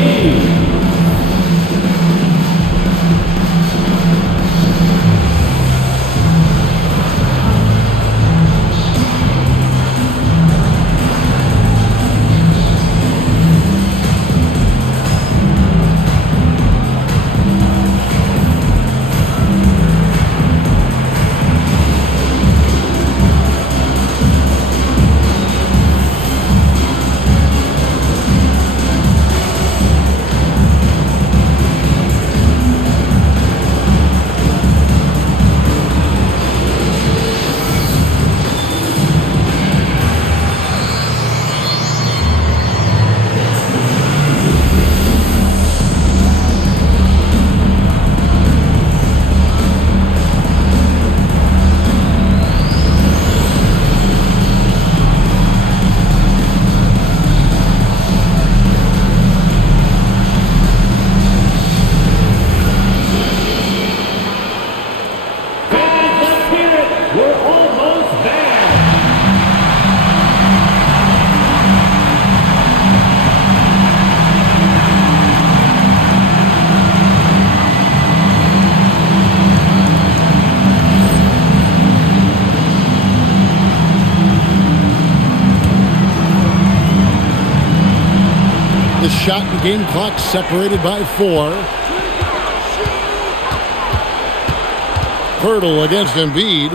The shot and game clock separated by 4. Pirtle against Embiid.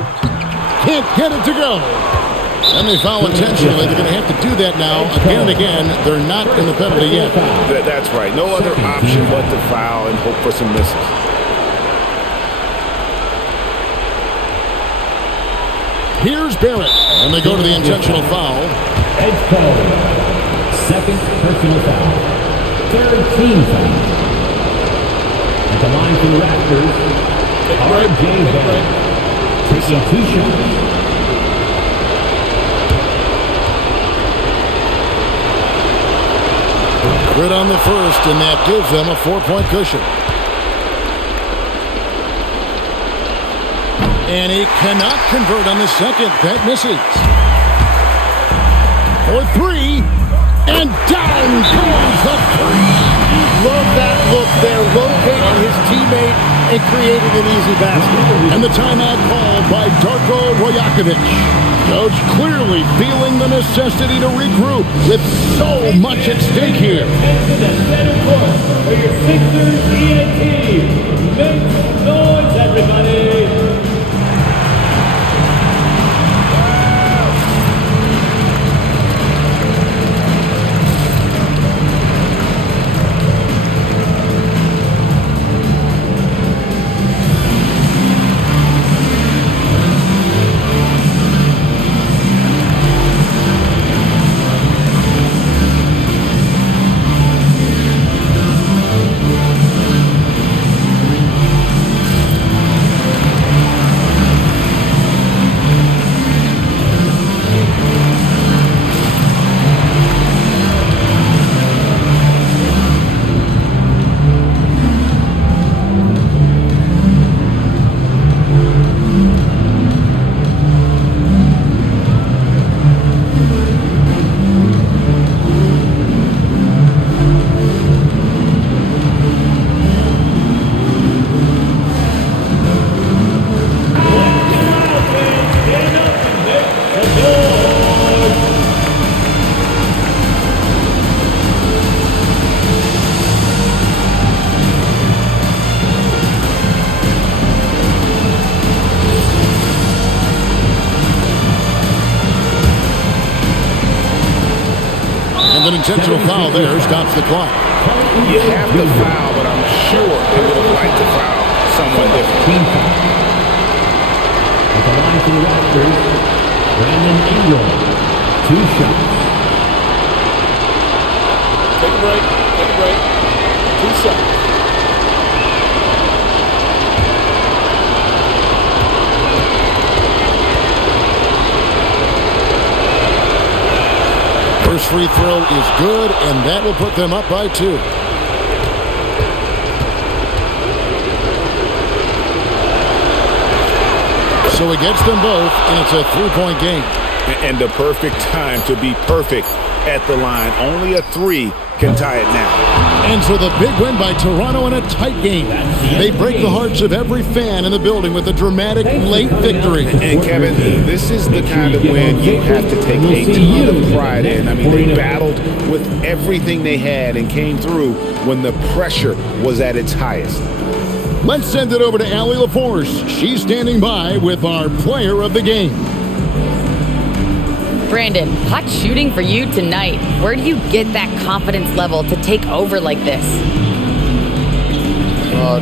Can't get it to go. And they foul intentionally. They're going to have to do that now again and again. They're not in the penalty yet. That's right. No other option but to foul and hope for some misses. Here's Barrett. And they go to the intentional foul. Edge code. Second personal foul. Third team foul. At the line for the Raptors, R.J. Barrett taking 2 shots. Good on the first, and that gives them a 4-point cushion. And he cannot convert on the second. That misses. For 3. And down goes the 3. Love that look there, locating his teammate and creating an easy basket. And the timeout called by Darko Rajakovic. Coach clearly feeling the necessity to regroup with so much at stake here. To the center court for your Sixers ENT. Make some noise, everybody. And an intentional foul there stops the clock. You have to foul, but I'm sure they would have liked to foul someone different. At the line for the Raptors, Brandon Ingram. 2 shots. Take a break. Take a break. 2 shots. First free throw is good, and that will put them up by 2. So he gets them both, and it's a 3-point game. And the perfect time to be perfect at the line. Only a 3 can tie it now. And so the big win by Toronto in a tight game. They break the hearts of every fan in the building with a dramatic late victory. And Kevin, this is the kind of win you have to take a ton of pride in. I mean, they battled with everything they had and came through when the pressure was at its highest. Let's send it over to Allie LaForce. She's standing by with our player of the game. Brandon, hot shooting for you tonight. Where do you get that confidence level to take over like this?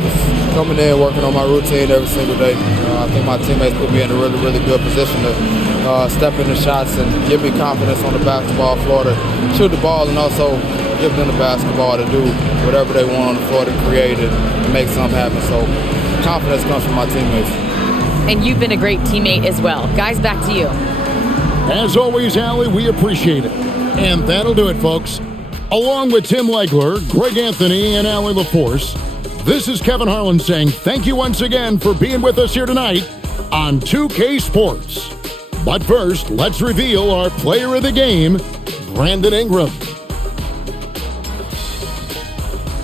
Just coming in, working on my routine every single day. I think my teammates put me in a really, really good position to step in the shots and give me confidence on the basketball floor to shoot the ball, and also give them the basketball to do whatever they want on the floor to create and make something happen. So confidence comes from my teammates. And you've been a great teammate as well. Guys, back to you. As always, Allie, we appreciate it. And that'll do it, folks. Along with Tim Legler, Greg Anthony, and Allie LaForce, this is Kevin Harlan saying thank you once again for being with us here tonight on 2K Sports. But first, let's reveal our player of the game, Brandon Ingram.